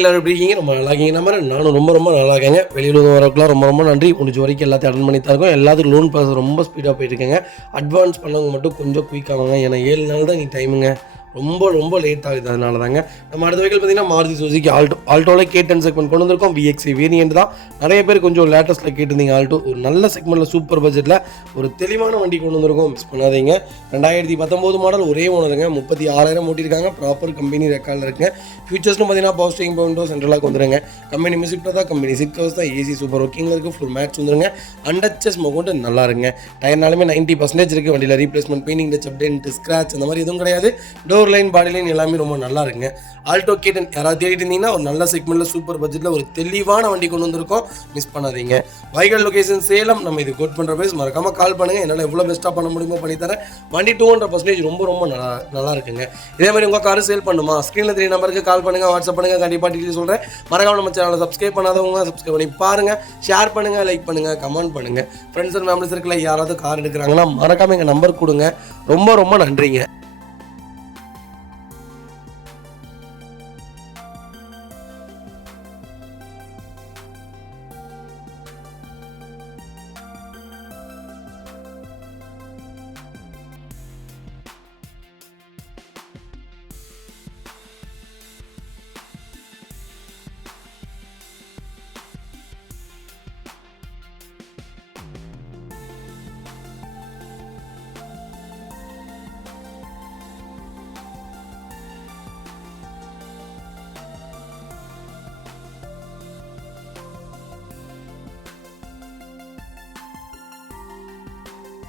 எல்லாரும் எப்படி இருக்கீங்க? ரொம்ப நல்லா இருக்கீங்க. நானும் ரொம்ப நல்லா இருக்கேங்க. வெளியில் வரவங்களுக்குலாம் ரொம்ப நன்றி. முடிஞ்ச வரைக்கும் எல்லாத்தையும் அட்டன் பண்ணி தான் இருக்கோம். எல்லாத்துக்கும் லோன் ப்ராசஸ் ரொம்ப ஸ்பீடாக போயிட்டு இருக்கேங்க. அட்வான்ஸ் பண்ணவங்க மட்டும் கொஞ்சம் குயிக்காக வாங்க. ஏன்னா 7 நாள் தான் டைமுங்க. ரொம்ப லேட் ஆகுது. அதனால தாங்க நம்ம அடுத்த வெஹிக்கிள் பார்த்தீங்கன்னா மாருதி சுசுகி ஆல்டோவில் K10 செக்மெண்ட் கொண்டு வந்திருக்கோம். VXi வேரியன்ட் தான். நிறைய பேர் கொஞ்சம் லேட்டஸ்ட்டில் கேட்டிருந்தீங்க. ஆல்டோ ஒரு நல்ல செக்மெண்ட்டில் சூப்பர் பட்ஜெட்டில் ஒரு தெளிவான வண்டி கொண்டு வந்திருக்கோம். மிஸ் பண்ணாதீங்க. 2019 மாடல், ஒரே ஓனருங்க. 36,000 ஓட்டியிருக்காங்க. ப்ராப்பர் கம்பெனி ரெக்கார்டில் இருக்குங்க. ஃபீச்சர்ஸ்னு பார்த்தீங்கன்னா பவர் ஸ்டீரிங், பவர் விண்டோ, சென்ட்ரலாக வந்துருங்க. கம்பெனி மியூசிக் தான், கம்பெனி சீட் கவர்ஸ் தான், ஏசி சூப்பர் ஒர்க்கிங்கில் இருக்குது. ஃபுல் மேட்ச் வந்துருங்க. அண்டச்சஸ் மொகோண்டு நல்லா இருக்குங்க. டயர்னாலுமே 90% இருக்குது. வண்டியில் replacement, painting, touch update, scratch அந்த மாதிரி எதுவும் கிடையாது. டோர் லைன், பாடி லைன் எல்லாமே ரொம்ப நல்லா இருக்குங்க. ஆல்டோ K10 யாராவது தேடிட்டு இருந்தீங்கன்னா ஒரு நல்ல செக்மெண்ட்டில் சூப்பர் பட்ஜெட்டில் ஒரு தெளிவான வண்டி கொண்டு வந்திருக்கோம். மிஸ் பண்ணாதீங்க. வைகல் லொகேஷன் சேலம். நம்ம இது கோட் பண்ணுற பேஸ் மறக்காமல் கால் பண்ணுங்கள். என்னால் எவ்வளோ பெஸ்ட்டாக பண்ண முடியுமோ பண்ணித்தரேன். வண்டி 200% ரொம்ப நல்லா இருக்குங்க. இதே மாதிரி உங்கள் காரு சேல் பண்ணுமா? ஸ்க்ரீனில் 3 நம்பருக்கு கால் பண்ணுங்கள், வாட்ஸ்அப் பண்ணுங்கள். கண்டிப்பாக டீட்டெயில் சொல்கிறேன். மறக்காம நம்ம சேனலை சப்ஸ்கிரைப் பண்ணாதவங்க சப்ஸ்கிரைப் பண்ணி பாருங்கள். ஷேர் பண்ணுங்கள், லைக் பண்ணுங்கள், கமெண்ட் பண்ணுங்கள். ஃப்ரெண்ட்ஸ் அண்ட் ஃபேமிலி சர்க்கிளில் யாராவது கார் எடுக்கிறாங்கன்னா மறக்காமல் எங்கள் நம்பர் கொடுங்க. ரொம்ப நன்றிங்க.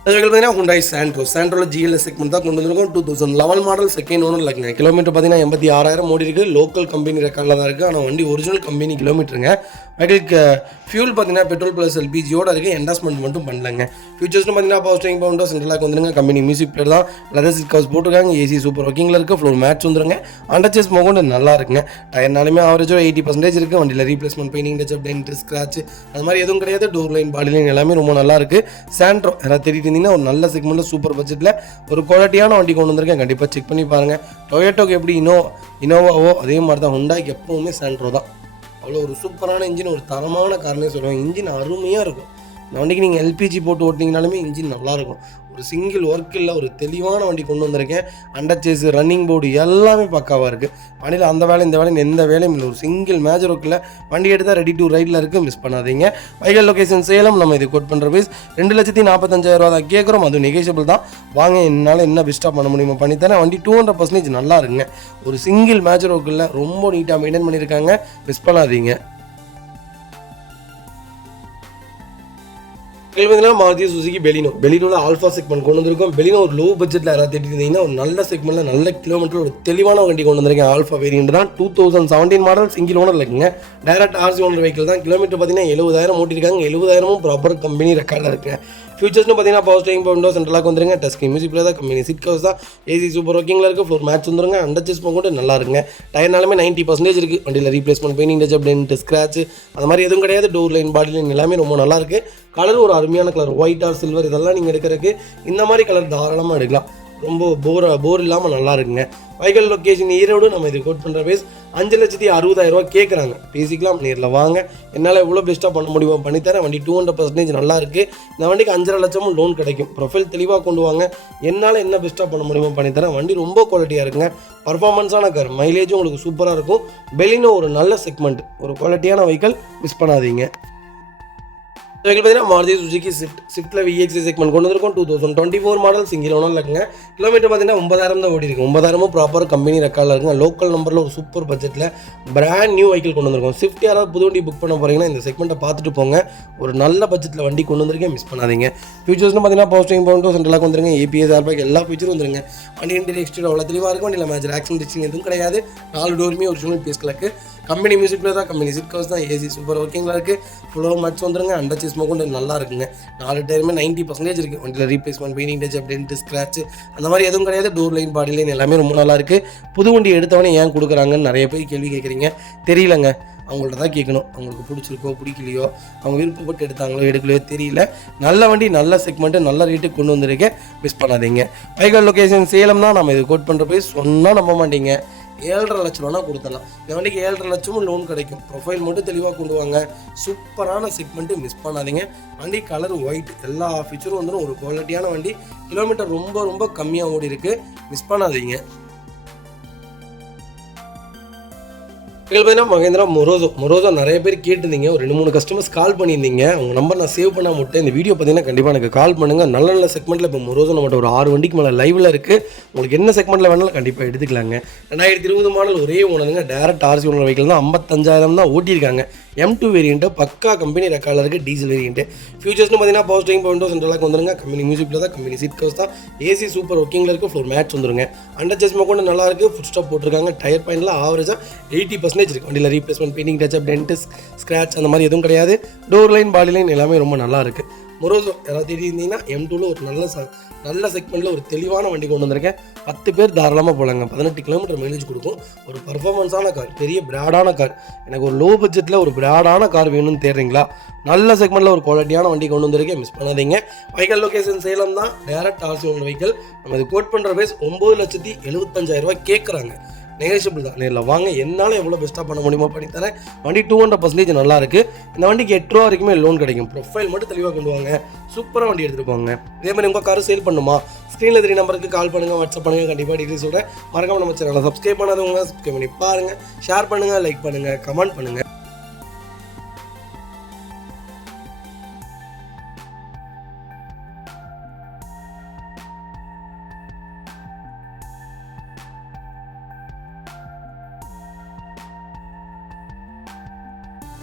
அதுக்கு பார்த்தீங்கன்னா Hyundai சாண்ட்ரோவில் GLS செக்மெண்ட் தான் கொண்டு வந்திருக்கோம். 2011 மாடல், செகண்ட் ஓனர் இருக்குங்க. கிலோமீட்டர் பார்த்தீங்கன்னா 86,000 ஓடி இருக்குது. லோக்கல் கம்பெனி ரெக்கார்டில் தான் இருக்குது. ஆனால் வண்டி ஒரிஜினல் கம்பெனி கிலோமீட்டருங்க. வண்டிக்கு ஃபியூல் பார்த்தீங்கன்னா பெட்ரோல் ப்ளஸ் LPGயோட இருக்குது. என்டாஸ்மெண்ட் மட்டும் பண்ணலங்க. ஃபியூச்சர்ஸ்னு பார்த்தீங்கன்னா பவர் ஸ்டீரிங், பவர் விண்டோ, சென்ட்ரலாக வந்துருங்க. கம்பெனி மியூசிக் பிளேயர் தான். லெதர் சீட் கவர்ஸ் போட்டுருக்காங்க. ஏசி சூப்பர் ஒர்க்கிங்கில் இருக்குது. ஃப்ளோர் மேட்ச் வந்துருங்க. அண்டர்சேஸ் மொகோண்டு நல்லா இருக்குங்க. டயர்னாலுமே ஆவரேஜோ 80% இருக்குது. வண்டியில் replacement, painting, touch update, scratch அது மாதிரி எதுவும் கிடையாது. டோர் லைன், பாடி லைன் எல்லாமே ரொம்ப நல்லா இருக்குது. சாண்ட்ரோ யாராவது தேடிட்டு இருந்தீங்கன்னா ஒரு நல்ல செக்மெண்ட்டில் சூப்பர் பட்ஜெட்டில் ஒரு குவாலிட்டியான வண்டி கொண்டு வந்திருக்கேன். கண்டிப்பாக செக் பண்ணி பாருங்கள். டொயோட்டோக்கு எப்படி இனோவாவோ அதே மாதிரி தான் ஹுண்டாய்க்கு எப்பவுமே சாண்ட்ரோ தான். அவ்வளோ ஒரு சூப்பரான இன்ஜின், ஒரு தரமான காரணமே சொல்லுவேன். இன்ஜின் அருமையாக இருக்கும். இந்த வண்டிக்கு நீங்கள் LPG போட்டு ஓட்டினீங்கனாலுமே இன்ஜின் நல்லாயிருக்கும். ஒரு சிங்கிள் ஒர்க் இல்லை, ஒரு தெளிவான வண்டி கொண்டு வந்திருக்கேன். அண்டர் சேஸ், ரன்னிங் போர்டு எல்லாமே பக்காவாக இருக்குது. வண்டியில் அந்த வேலை இந்த வேலைன்னு எந்த வேலையும் இல்லை. ஒரு சிங்கிள் மேஜர் ஒர்க்கில் வண்டி எடுத்தால் ரெடி டு ரைடில் இருக்குது. மிஸ் பண்ணாதீங்க. வைகல் லொகேஷன் சேலம். நம்ம இது கோட் பண்ணுற பேஸ் 2,45,000 தான் கேட்குறோம். அது நெகோஷியபிள் தான். வாங்க, என்னால் என்ன பெஸ்ட்டாக பண்ண முடியுமோ பண்ணித்தரேன். வண்டி 200% நல்லா இருக்குங்க. ஒரு சிங்கிள் மேஜர் ஒர்க்கில் ரொம்ப நீட்டாக மெயின்டைன் பண்ணியிருக்காங்க. மிஸ் பண்ணாதீங்க. மாருதி சுசுகி பெலினோவில் ஆல்ஃபா செக்மெண்ட் கொண்டு வந்திருக்கோம். பெலினோ ஒரு லோ பட்ஜெட்டில் யாராவது தேடிட்டு ஒரு நல்ல செக்மெண்ட்டில் நல்ல கிலோமீட்டர் ஒரு தெளிவான வண்டி கொண்டு வந்திருக்கேன். ஆல்ஃபா வேரியன்ட் தான். 2017 மாடல், சிங்கிள் ஓனர் இருக்குங்க. டைரக்ட் RC ஓனர் வெஹிக்கிள் தான். கிலோமீட்டர் பார்த்தீங்கன்னா 70,000 ஓட்டிருக்காங்க. 70,000 ப்ராப்பர் கம்பெனி ரெக்கார்டில் இருக்குங்க. ஃபியூச்சர்ஸ்னு பார்த்தீங்கன்னா பவர் ஸ்டீரிங், பவர் விண்டோ, சென்ட்ரலாக வந்துருங்க. டச் ஸ்க்ரீன், மியூசிக் பிளேயர் தான், கம்பெனி சீட் கவர்ஸ் தான், ஏசி சூப்பர் ஒர்க்கிங்கில் இருக்குது. ஃப்ளோர் மேட்ச் வந்துருங்க. அண்டர்சேஸ் போட்டு நல்லா இருக்குங்க. டயர்னாலுமே 90% இருக்குது. வண்டியில் replacement, painting, touch update, scratch அது மாதிரி எதுவும் கிடையாது. டோர் லைன், பாடி லைன் எல்லாமே ரொம்ப நல்லா இருக்குது. கலர் ஒரு அருமையான கலர், ஒயிட் ஆர் சில்வர் இதெல்லாம் நீங்கள் எடுக்கிறதுக்கு இந்த மாதிரி கலர் தாராளமாக எடுக்கலாம். ரொம்ப போர் இல்லாமல் நல்லா இருக்குங்க. வைகல் லொக்கேஷன் ஈரோடு. நம்ம இது கோட் பண்ணுற பேஸ் 5,60,000 கேட்குறாங்க. பேசிக்கலாம், நேரில் வாங்க. என்னால் எவ்வளோ பெஸ்ட்டாக பண்ண முடியுமோ பண்ணித்தரேன். வண்டி 200% நல்லா இருக்குது. இந்த வண்டிக்கு 5,5 லட்சமும் லோன் கிடைக்கும். ப்ரொஃபைல் தெளிவாக கொண்டு வாங்க. என்னால் என்ன பெஸ்ட்டாக பண்ண முடியுமோ பண்ணித்தரேன். வண்டி ரொம்ப குவாலிட்டியாக இருக்குங்க. பர்ஃபார்மன்ஸான கார், மைலேஜும் உங்களுக்கு சூப்பராக இருக்கும். பெலினோ ஒரு நல்ல செக்மெண்ட், ஒரு குவாலிட்டியான வெஹிக்கிள். மிஸ் பண்ணாதீங்க. பார்த்தீங்கன்னா மாருதி சுசுகி ஸ்விஃப்ட்டில் VXi செக்மெண்ட் கொண்டு வந்திருக்கோம். 2024 மாடல், சிங்கிள் ஓனரில் இருக்குங்க. கிலோமீட்டர் பார்த்தீங்கன்னா 9,000 தான் ஓடி இருக்கு. 9,000 ப்ராப்பர் கம்பெனி ரெக்கார்டில் இருக்குங்க. லோக்கல் நம்பரில் ஒரு சூப்பர் பட்ஜெட்டில் பிராண்ட் நியூ வெஹிக்கிள் கொண்டு வந்திருக்கோம். ஸ்விஃப்ட் யாராவது புது வண்டி புக் பண்ண போகிறீங்கன்னா இந்த செக்மெண்ட்டை பார்த்துட்டு போங்க. ஒரு நல்ல பட்ஜெட்டில் வண்டி கொண்டு வந்திருக்கேன். மிஸ் பண்ணாதீங்க. ஃபியூச்சர்ஸ்னு பார்த்தீங்கன்னா பவர் ஸ்டீரிங், பவர் விண்டோ, சென்ட்ரலாக வந்துருங்க. ABS, ஏர்பேக் எல்லா ஃபீச்சரும் வந்துருங்க. வண்டி இன்டீரியர் எக்ஸ்டீரியர் அவ்வளோ தெளிவாக இருக்கும். வண்டியில் மேஜர் ஆக்சிடென்ட் எதுவும் கிடையாது. 4 டோருமே ஒரிஜினல் பீஸ்களுக்கு. கம்பெனி மியூசிக் பிளேயர் தான், கம்பெனி சீட் கவர்ஸ் தான், ஏசி சூப்பர் ஒர்க்கிங்கில் இருக்குது. ஃபுல்லாக மேட்ச் வந்துருங்க. அண்டர்சேஸ் மொகோண்டு நல்லா இருக்குங்க. 4 டயருமே 90% இருக்குது. வண்டியில் replacement, painting, touch update, scratch அந்த மாதிரி எதுவும் கிடையாது. டோர் லைன், பாடி லைன் எல்லாமே ரொம்ப நல்லா இருக்குது. புது வண்டி எடுத்தவனே ஏன் கொடுக்குறாங்கன்னு நிறைய பேர் கேள்வி கேட்குறீங்க. தெரியலங்க, அவங்கள்ட்ட தான் கேட்கணும். அவங்களுக்கு பிடிச்சிருக்கோ பிடிக்கலையோ, அவங்க விருப்பப்பட்டு எடுத்தாங்களோ எடுக்கலையோ தெரியல. நல்ல வண்டி, நல்ல செக்மெண்ட்டு, நல்ல ரேட்டுக்கு கொண்டு வந்திருக்கேன். மிஸ் பண்ணாதீங்க. வைகல் லொகேஷன் சேலம் தான். நம்ம இது கோட் பண்ணுற போய் சொன்னால் நம்ப மாட்டீங்க. 7.5 லட்ச ரூபானா கொடுத்துடலாம். இந்த வண்டிக்கு 7.5 லட்சமும் லோன் கிடைக்கும். ப்ரொஃபைல் மட்டும் தெளிவாக கொண்டு வாங்க. சூப்பரான செக்மெண்ட்டு, மிஸ் பண்ணாதீங்க. வண்டி கலர் ஒயிட், எல்லா ஃபீச்சரும் வந்துடும். ஒரு குவாலிட்டியான வண்டி, கிலோமீட்டர் ரொம்ப ரொம்ப கம்மியாக ஓடி இருக்கு, மிஸ் பண்ணாதீங்க. பார்த்தீங்கன்னா மகேந்திரா மொரோசோ நிறைய பேர் கேட்டிருந்தீங்க. ஒரு 2-3 கஸ்டமர்ஸ் கால் பண்ணியிருந்தீங்க. உங்கள் நம்பர் நான் சேவ் பண்ண மட்டும் இந்த வீடியோ பார்த்தீங்கன்னா கண்டிப்பாக எனக்கு கால் பண்ணுங்கள். நல்ல நல்ல செக்மெண்ட்டில் இப்போ மொரோசோ நம்மகிட்ட ஒரு 6 வண்டிக்கு மேலே லைவில் இருக்குது. உங்களுக்கு என்ன செக்மெண்ட்டில் வேணாலும் கண்டிப்பாக எடுத்துக்கலாங்க. 2020 மாடல் ஒரே ஓனருங்க. டேரக்ட் ஆர்சி ஓனர் வெஹிக்கிள் தான். 55,000 தான் ஓட்டியிருக்காங்க. M2 வேரியண்ட்டு, பக்கா கம்பெனி ரெக்கார்டில் இருக்குது. Diesel variant. ஃபியூச்சர்ஸ்னு பார்த்தீங்கன்னா பவர் ஸ்டீரிங், விண்டோஸ் சென்ட்ரலாக வந்துருங்க. கம்பெனி மியூசிக்கில் தான், கம்பெனி சீட் கவர்ஸ் தான். ஏசி சூப்பர் ஒர்க்கிங்கில் இருக்குது. ஃப்ளோர் மேட்ச் வந்துருங்க. அண்டர் செஸ்மா கூட நல்லா இருக்குது. ஃபுட் ஸ்டாப் போட்டிருக்காங்க. டயர் பாயிண்டில் ஆவரேஜாக 80% இருக்குது. வண்டியில் replacement, painting, touch-up, dentist, scratch அந்த மாதிரி எதுவும் கிடையாது. டோர் லைன், பாடி லைன் எல்லாமே ரொம்ப நல்லா இருக்குது. மொரோசோ யாராவது தெரியிருந்தீங்கன்னா M2ல ஒரு நல்ல செக்மெண்ட்டில் ஒரு தெளிவான வண்டி கொண்டு வந்திருக்கேன். 10 பேர் தாராளமாக போகலாங்க. 18 கிலோமீட்டர் மைலேஜ் கொடுக்கும். ஒரு பர்ஃபார்மன்ஸான கார், பெரிய பிராடான கார். எனக்கு ஒரு லோ பட்ஜெட்டில் ஒரு பிராடான கார் வேணும்னு தேடுறீங்களா? நல்ல செக்மெண்ட்டில் ஒரு குவாலிட்டியான வண்டி கொண்டு வந்திருக்கேன், மிஸ் பண்ணாதீங்க. வெஹிக்கல் லொகேஷன் சேலம் தான். Direct RC owner vehicle. நம்ம இது கோட் பண்ணுற பேஸ் 9,75,000 கேட்குறாங்க. நெகோஷியபிள் தான். நேரில் வாங்க, என்னால் எவ்வளோ பெஸ்ட்டாக பண்ண முடியுமோ பண்ணித்தரேன். வண்டி 200% நல்லா இருக்குது. இந்த வண்டிக்கு 8 ரூபா வரைக்குமே லோன் கிடைக்கும். ப்ரொஃபைல் மட்டும் தெளிவாக கொண்டு வாங்க. சூப்பராக வண்டி எடுத்துகிட்டு போங்க. இதே மாதிரி உங்கள் கார் சேல் பண்ணுமா? ஸ்க்ரீனில் 3 நம்பருக்கு கால் பண்ணுங்கள், வாட்ஸ்அப் பண்ணுங்கள். கண்டிப்பாக டீட்டெயில்ஸ் சொல்கிறேன். மறக்காம நம்ம சேனலை சப்ஸ்கிரைப் பண்ணாதவங்க சப்ஸ்கிரைப் பண்ணி பாருங்கள். ஷேர் பண்ணுங்கள், லைக் பண்ணுங்கள், கமெண்ட் பண்ணுங்கள்.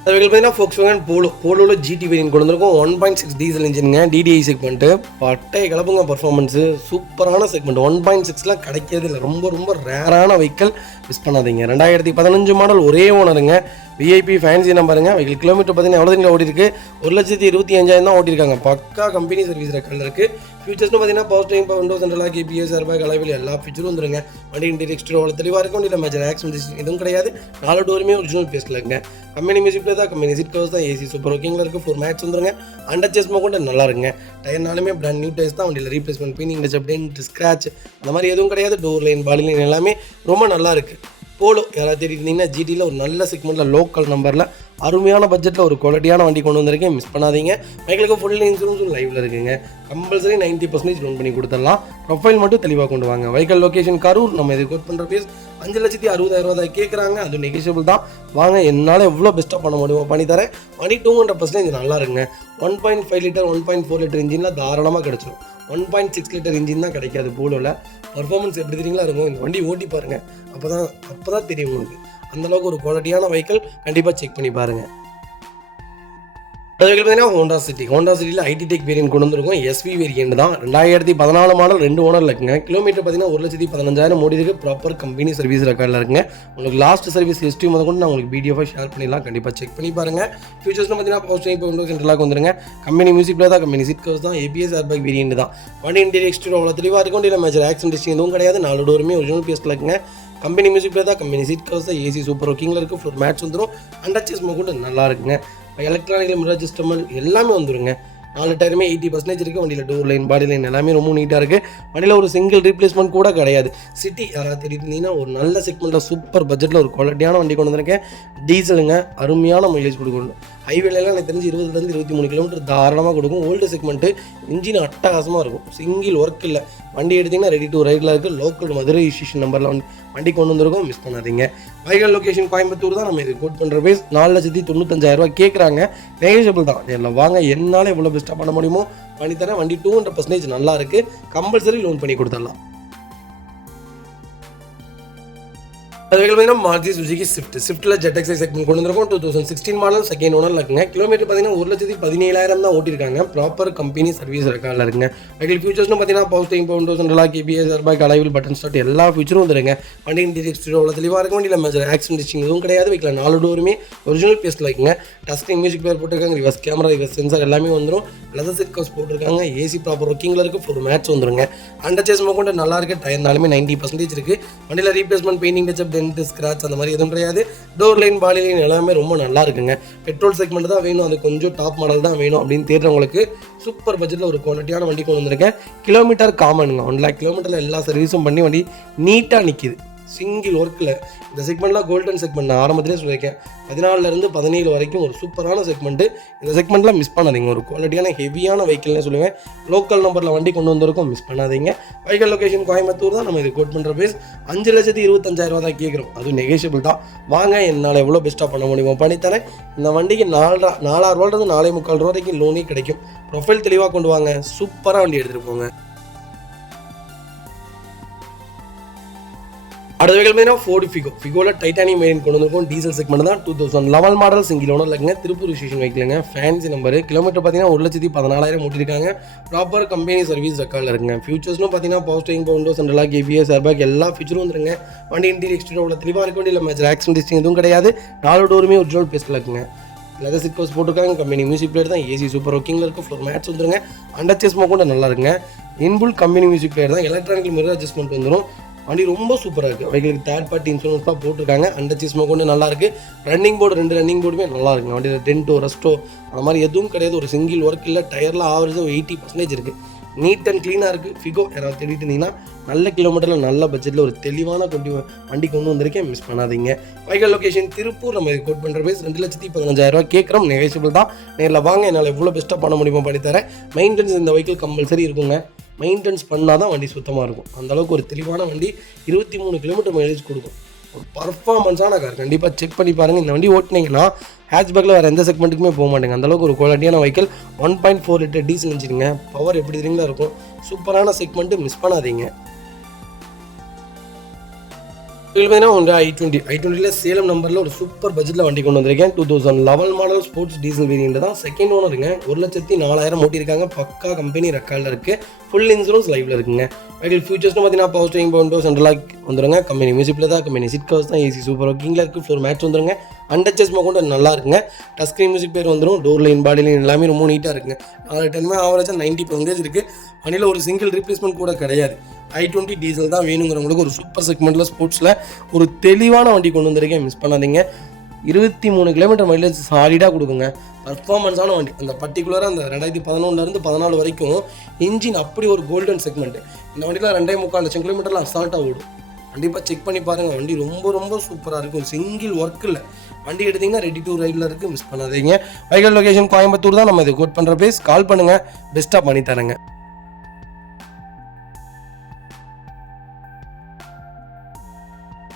அது பார்த்தீங்கன்னா Volkswagen போலோவில் GT வேரியன்ட் கொண்டு வந்திருக்கும். 1.6 டீசல் இன்ஜினுங்க. DDI செக்மெண்ட்டு பட்டைய கிளப்புங்க. பர்ஃபார்மன்ஸு சூப்பரான செக்மெண்ட். 1.6லாம் கிடைக்கிறது இல்லை. ரொம்ப ரொம்ப ரேரான வெஹிக்கல், மிஸ் பண்ணாதீங்க. 2015 மாடல் ஒரே ஓனருங்க. விஐபி ஃபேன்சி நம்பருங்க. வெஹிக்கல் கிலோமீட்டர் பார்த்தீங்கன்னா எவ்வளோங்களா ஓடி இருக்குது? 1,25,500 தான் ஓட்டியிருக்காங்க. பக்கா கம்பெனி சர்வீஸ் ரெக்கார்டில் இருக்குது. ஃபியூச்சர்ஸ்னு பார்த்தீங்கன்னா power steering, windows central lock, ABS, airbag, alloy wheel எல்லா ஃபீச்சரும் வந்துருங்க. வண்டி இன்டீரியர் எக்ஸ்டீரியர் தெளிவாக இருக்கும். இல்லை மேஜர் ஆக்சிடென்ட் எதுவும் கிடையாது. 4 டோருமே ஒரிஜினல் பேஸ்ட்டில் இருக்குங்க. கம்பெனி மியூசிக்கில் தான், கம்பெனி சீட் கவர்ஸ் தான். ஏசி சூப்பர் ஒர்க்கிங்கில் இருக்குது. ஃப்ளோர் மேட்ச் வந்துருங்க. அண்டர் செஸ்மா கூட நல்லா இருக்குங்க. டயர்னாலுமே பிராண்ட் நியூ டயர்ஸ் தான். வண்டியில் replacement, painting, touch up, dent, scratch அந்த மாதிரி எதுவும் கிடையாது. டோர் லைன், பாடி லைன் எல்லாமே ரொம்ப நல்லா இருக்குது. போலோ யாராவது தெரியிருந்தீங்கன்னா GTயில் ஒரு நல்ல செக்மெண்ட்டில் லோக்கல் நம்பரில் அருமையான பட்ஜெட்டில் ஒரு குவாலிட்டியான வண்டி கொண்டு வந்திருக்கேன், மிஸ் பண்ணாதீங்க. வெஹிக்கிளுக்கு ஃபுல் இன்சூரன்ஸும் லைவில் இருக்குங்க. கம்பல்சரி 90% லோன் பண்ணி கொடுத்துடலாம். ப்ரொஃபைல் மட்டும் தெளிவாக கொண்டு வாங்க. Vehicle location Karur. நம்ம இது கோட் பண்ணுற பேஸ் 5,60,000 கேட்குறாங்க. அது நெகோஷியபிள் தான். வாங்க, என்னால் எவ்வளோ பெஸ்ட்டாக பண்ண முடியுமோ பண்ணித்தரேன். வண்டி 200% நல்லா இருக்குங்க. 1.5 லிட்டர் 1.4 லிட்டர் இன்ஜினில் தாராளமாக கிடச்சிடும். 1.6 லிட்டர் இன்ஜின் தான் கிடைக்காது போலோவில். பர்ஃபார்மன்ஸ் எப்படி தெரியுங்களா இருக்கும். இந்த வண்டி ஓட்டி பாருங்கள், அப்போ தான் தெரியும் உங்களுக்கு. அந்தளவுக்கு ஒரு குவாலிட்டியான வெஹிக்கல். கண்டிப்பாக செக் பண்ணி பாருங்கள். அதுக்கு பார்த்தீங்கன்னா ஹோண்டா சிட்டியில் ஐடி டெக் வேரியன்ட் கொண்டு வந்திருக்கும். SV வேரியன்ட் தான். 2014 மாடல் 2 ஓனரில் இருக்குங்க. கிலோமீட்டர் பார்த்தீங்கன்னா 1,15,000 ஓடி இருக்குது. ப்ராப்பர் கம்பெனி சர்வீஸ் ரெக்கார்டில் இருக்குங்க. உங்களுக்கு லாஸ்ட் சர்வீஸ் ஹிஸ்ட்ரி முதல் நான் உங்களுக்கு PDF ஷேர் பண்ணிடலாம். கண்டிப்பாக செக் பண்ணி பாருங்கள். ஃபியூச்சர்ஸ்னு பார்த்தீங்கன்னா பவர் ஸ்டீரிங், விண்டோஸ் சென்ட்ரலாக வந்துருங்க. கம்பெனி மியூசிக்கில் தான், கம்பெனி சீட் கவர்ஸ் தான். ABS, ஏர்பேக் வேரியன்ட் தான். வண்டி இன்டீரியர் எக்ஸ்டீரியர் அவ்வளோ தெளிவாக இருக்கும். இல்லை மேஜர் ஆக்சிடென்ட் எதுவும் கிடையாது. 4 டோருமே ஒரிஜினல் பேஸ்ட்டில் இருக்குங்க. கம்பெனி மியூசிக்கில் தான், கம்பெனி சீட் கவர்ஸ் தான். ஏசி சூப்பர் ஒர்க்கிங்கில் இருக்குது. ஃப்ளோர் மேட்ச் வந்துடும். அண்டர் செஸ்மா கூட நல்லா இருக்குங்க. எலக்ட்ரானிக்கல் மிரர் சிஸ்டம் எல்லாமே வந்துருங்க. 4 டயருமே 80% இருக்குது. வண்டியில் டோர் லைன், பாடி லைன் எல்லாமே ரொம்ப நீட்டாக இருக்குது. வண்டியில் ஒரு சிங்கிள் ரீப்ளேஸ்மெண்ட் கூட கிடையாது. சிட்டி யாராவது தெரியிருந்தீங்கன்னா ஒரு நல்ல செக்மெண்ட்டில் சூப்பர் பட்ஜெட்டில் ஒரு குவாலிட்டியான வண்டி கொண்டு வந்திருக்கேன். டீசலுங்க. அருமையான மைலேஜ் கொடுக்கணும். ஹைவேலாம் எனக்கு தெரிஞ்சு 20 23 கிலோமீட்டர் தாராளமாக கொடுக்கும். Old segment. இன்ஜின் அட்டகாசமாக இருக்கும். சிங்கிள் ஒர்க் இல்லை. வண்டி எடுத்திங்கன்னா ரெடி டு ரைடில் இருக்குது. லோக்கல் மதுரை ஸ்டேஷன் நம்பரில் வண்டி கொண்டு வந்திருக்கோம், மிஸ் பண்ணாதீங்க. வெஹிக்கல் லொகேஷன் கோயம்புத்தூர் தான். நம்ம இது கோட் பண்ணுற பேஸ் 4,95,000 கேட்குறாங்க. நெகோஷியபிள் தான். நேரில் வாங்க, என்னால் எவ்வளோ பெஸ்ட்டாக பண்ண முடியுமோ பண்ணித்தரேன். வண்டி 200% நல்லா இருக்குது. கம்பல்சரி லோன் பண்ணி கொடுத்துடலாம். அது பார்த்தீங்கன்னா மாருதி சுசுகி ஸ்விஃப்ட்டில் ZX செக்மெண்ட் கொண்டு வந்திருக்கும். 2016 மாடல், செகண்ட் ஓனரில் இருக்குங்க. கிலோமீட்டர் பார்த்தீங்கன்னா 1,17,000 தான் ஓட்டியிருக்காங்க. ப்ராப்பர் கம்பெனி சர்வீஸ் ரெக்கார்டில் இருக்குங்க. வெஹிக்கல் ஃபியூச்சர்ஸ்னு பார்த்தீங்கன்னா power steering, windows central lock, ABS, airbag, alloy wheel, button start எல்லா ஃபியூச்சரும் வந்துருங்க. வண்டி இன்டீரியர் எக்ஸ்டீரியர் அவ்வளோ தெளிவாக இருக்கும். வண்டியில் மேஜர் ஆக்சிடென்ட் எதுவும் கிடையாது. வெஹிக்கில் 4 டோருமே ஒரிஜினல் பேஸ்ட்டில் இருக்குங்க. டச் ஸ்க்ரீன், மியூசிக் பிளேயர் போட்டிருக்காங்க. ரிவர்ஸ் கேமரா, ரிவர்ஸ் சென்சார் எல்லாமே வந்துடும். லெதர் சீட் கவர்ஸ் போட்டிருக்காங்க. ஏசி ப்ராப்பர் ஒர்க்கிங்கில் இருக்குது. ஃபுல் மேட்ச் வந்துருங்க. அண்டர் செஸ்மா கூட நல்லா இருக்குது. டயர்னாலுமே 90% இருக்குது. வண்டியில் replacement, painting, touch up, dent, scratch அந்த மாதிரி எதுவும் கிடையாது. டோர் லைன், பாடி லைன் எல்லாமே ரொம்ப நல்லா இருக்குங்க. பெட்ரோல் செக்மெண்ட் தான் வேணும், அது கொஞ்சம் டாப் மாடல் தான் வேணும் அப்படின்னு தேடுறவங்களுக்கு சூப்பர் பட்ஜெட்டில் ஒரு குவாலிட்டியான வண்டி கொண்டு வந்திருக்கேன். கிலோமீட்டர் காமனுங்க. 1 lakh கிலோமீட்டரில் எல்லா சர்வீஸும் பண்ணி வண்டி நீட்டாக நிற்கிது. சிங்கிள் ஒர்க்கில் இந்த செக்மெண்ட்லாம் கோல்டன் செக்மெண்ட் நான் ஆரம்பத்திலே சொல்லியிருக்கேன். 14லேருந்து 17 வரைக்கும் ஒரு சூப்பரான செக்மெண்ட்டு. இந்த செக்மெண்ட்லாம் மிஸ் பண்ணாதீங்க. ஒரு குவாலிட்டியான ஹெவியான வெஹிக்கிள்னு சொல்லுவேன். லோக்கல் நம்பரில் வண்டி கொண்டு வந்திருக்கோம், மிஸ் பண்ணாதீங்க. வெஹிக்கல் லொகேஷன் கோயம்புத்தூர் தான். நம்ம இது கோட் பண்ணுற பேஸ் 5,25,000 தான் கேட்குறோம். அதுவும் நெகோஷியபிள் தான். வாங்க, என்னால் எவ்வளோ பெஸ்ட்டாக பண்ண முடியுமோ பண்ணித்தரேன். இந்த வண்டிக்கு 4,000 4,45,000 வரைக்கும் லோனே கிடைக்கும். ப்ரொஃபைல் தெளிவாக கொண்டு வாங்க, சூப்பராக வண்டி எடுத்துகிட்டு போங்க. அடுத்த வெஹிக்கிள் பார்த்தீங்கன்னா ஃபோர்டு ஃபிகோவில் டைட்டானியம் வேரியன்ட் கொண்டு வந்திருக்கும். டீசல் செக்மெண்ட் தான். 2011 மாடல் சிங்கிள் ஓனர் இருக்குங்க. திருப்பூர் ரிஜிஸ்ட்ரேஷன் வெஹிக்கிளுங்க. Fancy number. கிலோமீட்டர் பார்த்தீங்கன்னா 1,14,000 ஓட்டிருக்காங்க. ப்ராப்பர் கம்பெனி சர்வீஸ் ரெக்கார்டில் இருக்குங்க. ஃபியூச்சர்ஸ்னு பார்த்தீங்கன்னா power steering, windows, central lock, ABS, airbag எல்லா ஃபியூச்சரும் வந்துருங்க. வண்டி இன்டீரியர் எக்ஸ்டீரியர் தெளிவாக இருக்க வேண்டிய மேட்ச் ஆக்சிடென்ட் ஹிஸ்டரி எதுவும் கிடையாது. 4 டோருமே ஒரிஜினல் பேஸ்ட்டில் இருக்குங்க. லெதர் சீட் கவர்ஸ் போட்டிருக்காங்க. கம்பெனி மியூசிக் பிளேயர் தான். ஏசி சூப்பர் ஒர்க்கிங்கில் இருக்கும். ஃப்ளோர் மேட்ச் வந்துருங்க. அண்டர் சேஸ்மா கூட நல்லா இருக்குங்க. இன்புல் கம்பெனி மியூசிக் பிளேயர் தான். எலக்ட்ரானிக் மிரர் அட்ஜஸ்ட்மெண்ட் வந்துடும். வண்டி ரொம்ப சூப்பராக இருக்குது. வெஹிக்கிளுக்கு தேர்ட் பார்ட்டி இன்சூரன்ஸ் தான் போட்டிருக்காங்க. அண்டர் சேஸ்மா கொண்டு நல்லா இருக்குது. ரன்னிங் போர்டு 2 ரன்னிங் போர்டுமே நல்லா இருக்குங்க. வண்டியில் டென்ட்டோ ரஸ்ட்டோ அந்த மாதிரி எதுவும் கிடையாது. ஒரு சிங்கிள் ஒர்க் இல்லை. டயரில் ஆவரேஜாக 80% இருக்குது. நீட் அண்ட் க்ளீனாக இருக்குது. ஃபிகோ யாராவது தேடிட்டு இருந்தீங்கன்னா நல்ல கிலோமீட்டரில் நல்ல பட்ஜெட்டில் ஒரு தெளிவான வண்டி கொண்டு வந்திருக்கேன், மிஸ் பண்ணாதீங்க. Vehicle location Tiruppur. நம்ம கோட் பண்ணுற பேஸ் 2,15,000 கேட்குறோம். நெகோஷியபிள் தான். நேரில் வாங்க, என்னால் எவ்வளோ பெஸ்ட்டாக பண்ண முடியுமோ பண்ணித்தரேன். மெயின்டெனன்ஸ் இந்த வெஹிக்கிள் கம்பல்சரி இருக்குங்க. மெயின்டெனன்ஸ் பண்ணால் தான் வண்டி சுத்தமாக இருக்கும். அந்தளவுக்கு ஒரு தெளிவான வண்டி. 23 கிலோமீட்டர் மைலேஜ் கொடுக்கும். ஒரு பர்ஃபார்மன்ஸான கார். கண்டிப்பாக செக் பண்ணி பாருங்கள். இந்த வண்டி ஓட்டினீங்கன்னா ஹேட்ச்பேக்கில் வேறு எந்த செக்மெண்ட்டுக்குமே போக மாட்டேங்க. அந்தளவுக்கு ஒரு குவாலிட்டியான வெஹிக்கிள். 1.4 லிட்டர் டீசல் இன்ஜினுங்க. பவர் எப்படி தெரியுங்களா இருக்கும். சூப்பரான செக்மெண்ட்டு, மிஸ் பண்ணாதீங்க. இதில் பார்த்தீங்கன்னா i20 சேலம் நம்பரில் ஒரு சூப்பர் பட்ஜெட்டில் வண்டி கொண்டு வந்திருக்கேன். 2011 மாடல் ஸ்போர்ட்ஸ் டீசல் வேரியன்ட் தான். செகண்ட் ஓனருங்க. 1,04,000 ஓட்டியிருக்காங்க. பக்கா கம்பெனி ரெக்கார்டில் இருக்குது. ஃபுல் இன்சூரன்ஸ் லைவில் இருக்குங்க. வெஹிக்கிள் ஃபியூச்சர்ஸ்னு பார்த்தீங்கன்னா பவர் ஸ்டீரிங், விண்டோஸ், சென்ட்ரலாக் வந்துருங்க. கம்பெனி மியூசிக்கில் தான். கம்பெனி சீட் கவர்ஸ் தான். ஏசி சூப்பர் ஒர்க்கிங்கில் இருக்குது. ஃப்ளோர் மேட்ச் வந்துருங்க. அண்டர் சேஸ்மா கொண்டு நல்லா இருக்குங்க. டச் ஸ்க்ரீன் மியூசிக் பேர் வந்துடும். டோர் லைன், பாடி லைன் எல்லாமே ரொம்ப நீட்டாக இருக்குங்க. 4 ஆவரேஜாக 90% இருக்குது. வண்டியில் ஒரு சிங்கிள் ரீப்ளேஸ்மெண்ட் கூட கிடையாது. i20 டீசல் தான் வேணுங்கிறவங்களுக்கு ஒரு சூப்பர் செக்மெண்ட்டில் ஸ்போர்ட்ஸில் ஒரு தெளிவான வண்டி கொண்டு வந்திருக்கேன், மிஸ் பண்ணாதீங்க. 23 கிலோமீட்டர் மைலேஜ் சாலிடாக கொடுக்குங்க. பர்ஃபார்மன்ஸான வண்டி. அந்த பர்டிகுலராக அந்த 2011 14 வரைக்கும் இன்ஜின் அப்படி ஒரு கோல்டன் செக்மெண்ட்டு. இந்த வண்டியில் 2.25 லட்சம் கிலோமீட்டர்லாம் அசால்ட்டாக ஓடும். கண்டிப்பாக செக் பண்ணி பாருங்கள். வண்டி ரொம்ப ரொம்ப சூப்பராக இருக்கும். சிங்கிள் ஒர்க் இல்லை. வண்டி எடுத்திங்கன்னா ரெடி டு ரைடில் இருக்குது, மிஸ் பண்ணாதீங்க. வெஹிக்கிள் லொகேஷன் கோயம்புத்தூர் தான். நம்ம இது கோட் பண்ணுற பேஸ். கால் பண்ணுங்கள், பெஸ்ட்டாக பண்ணித்தரேங்க.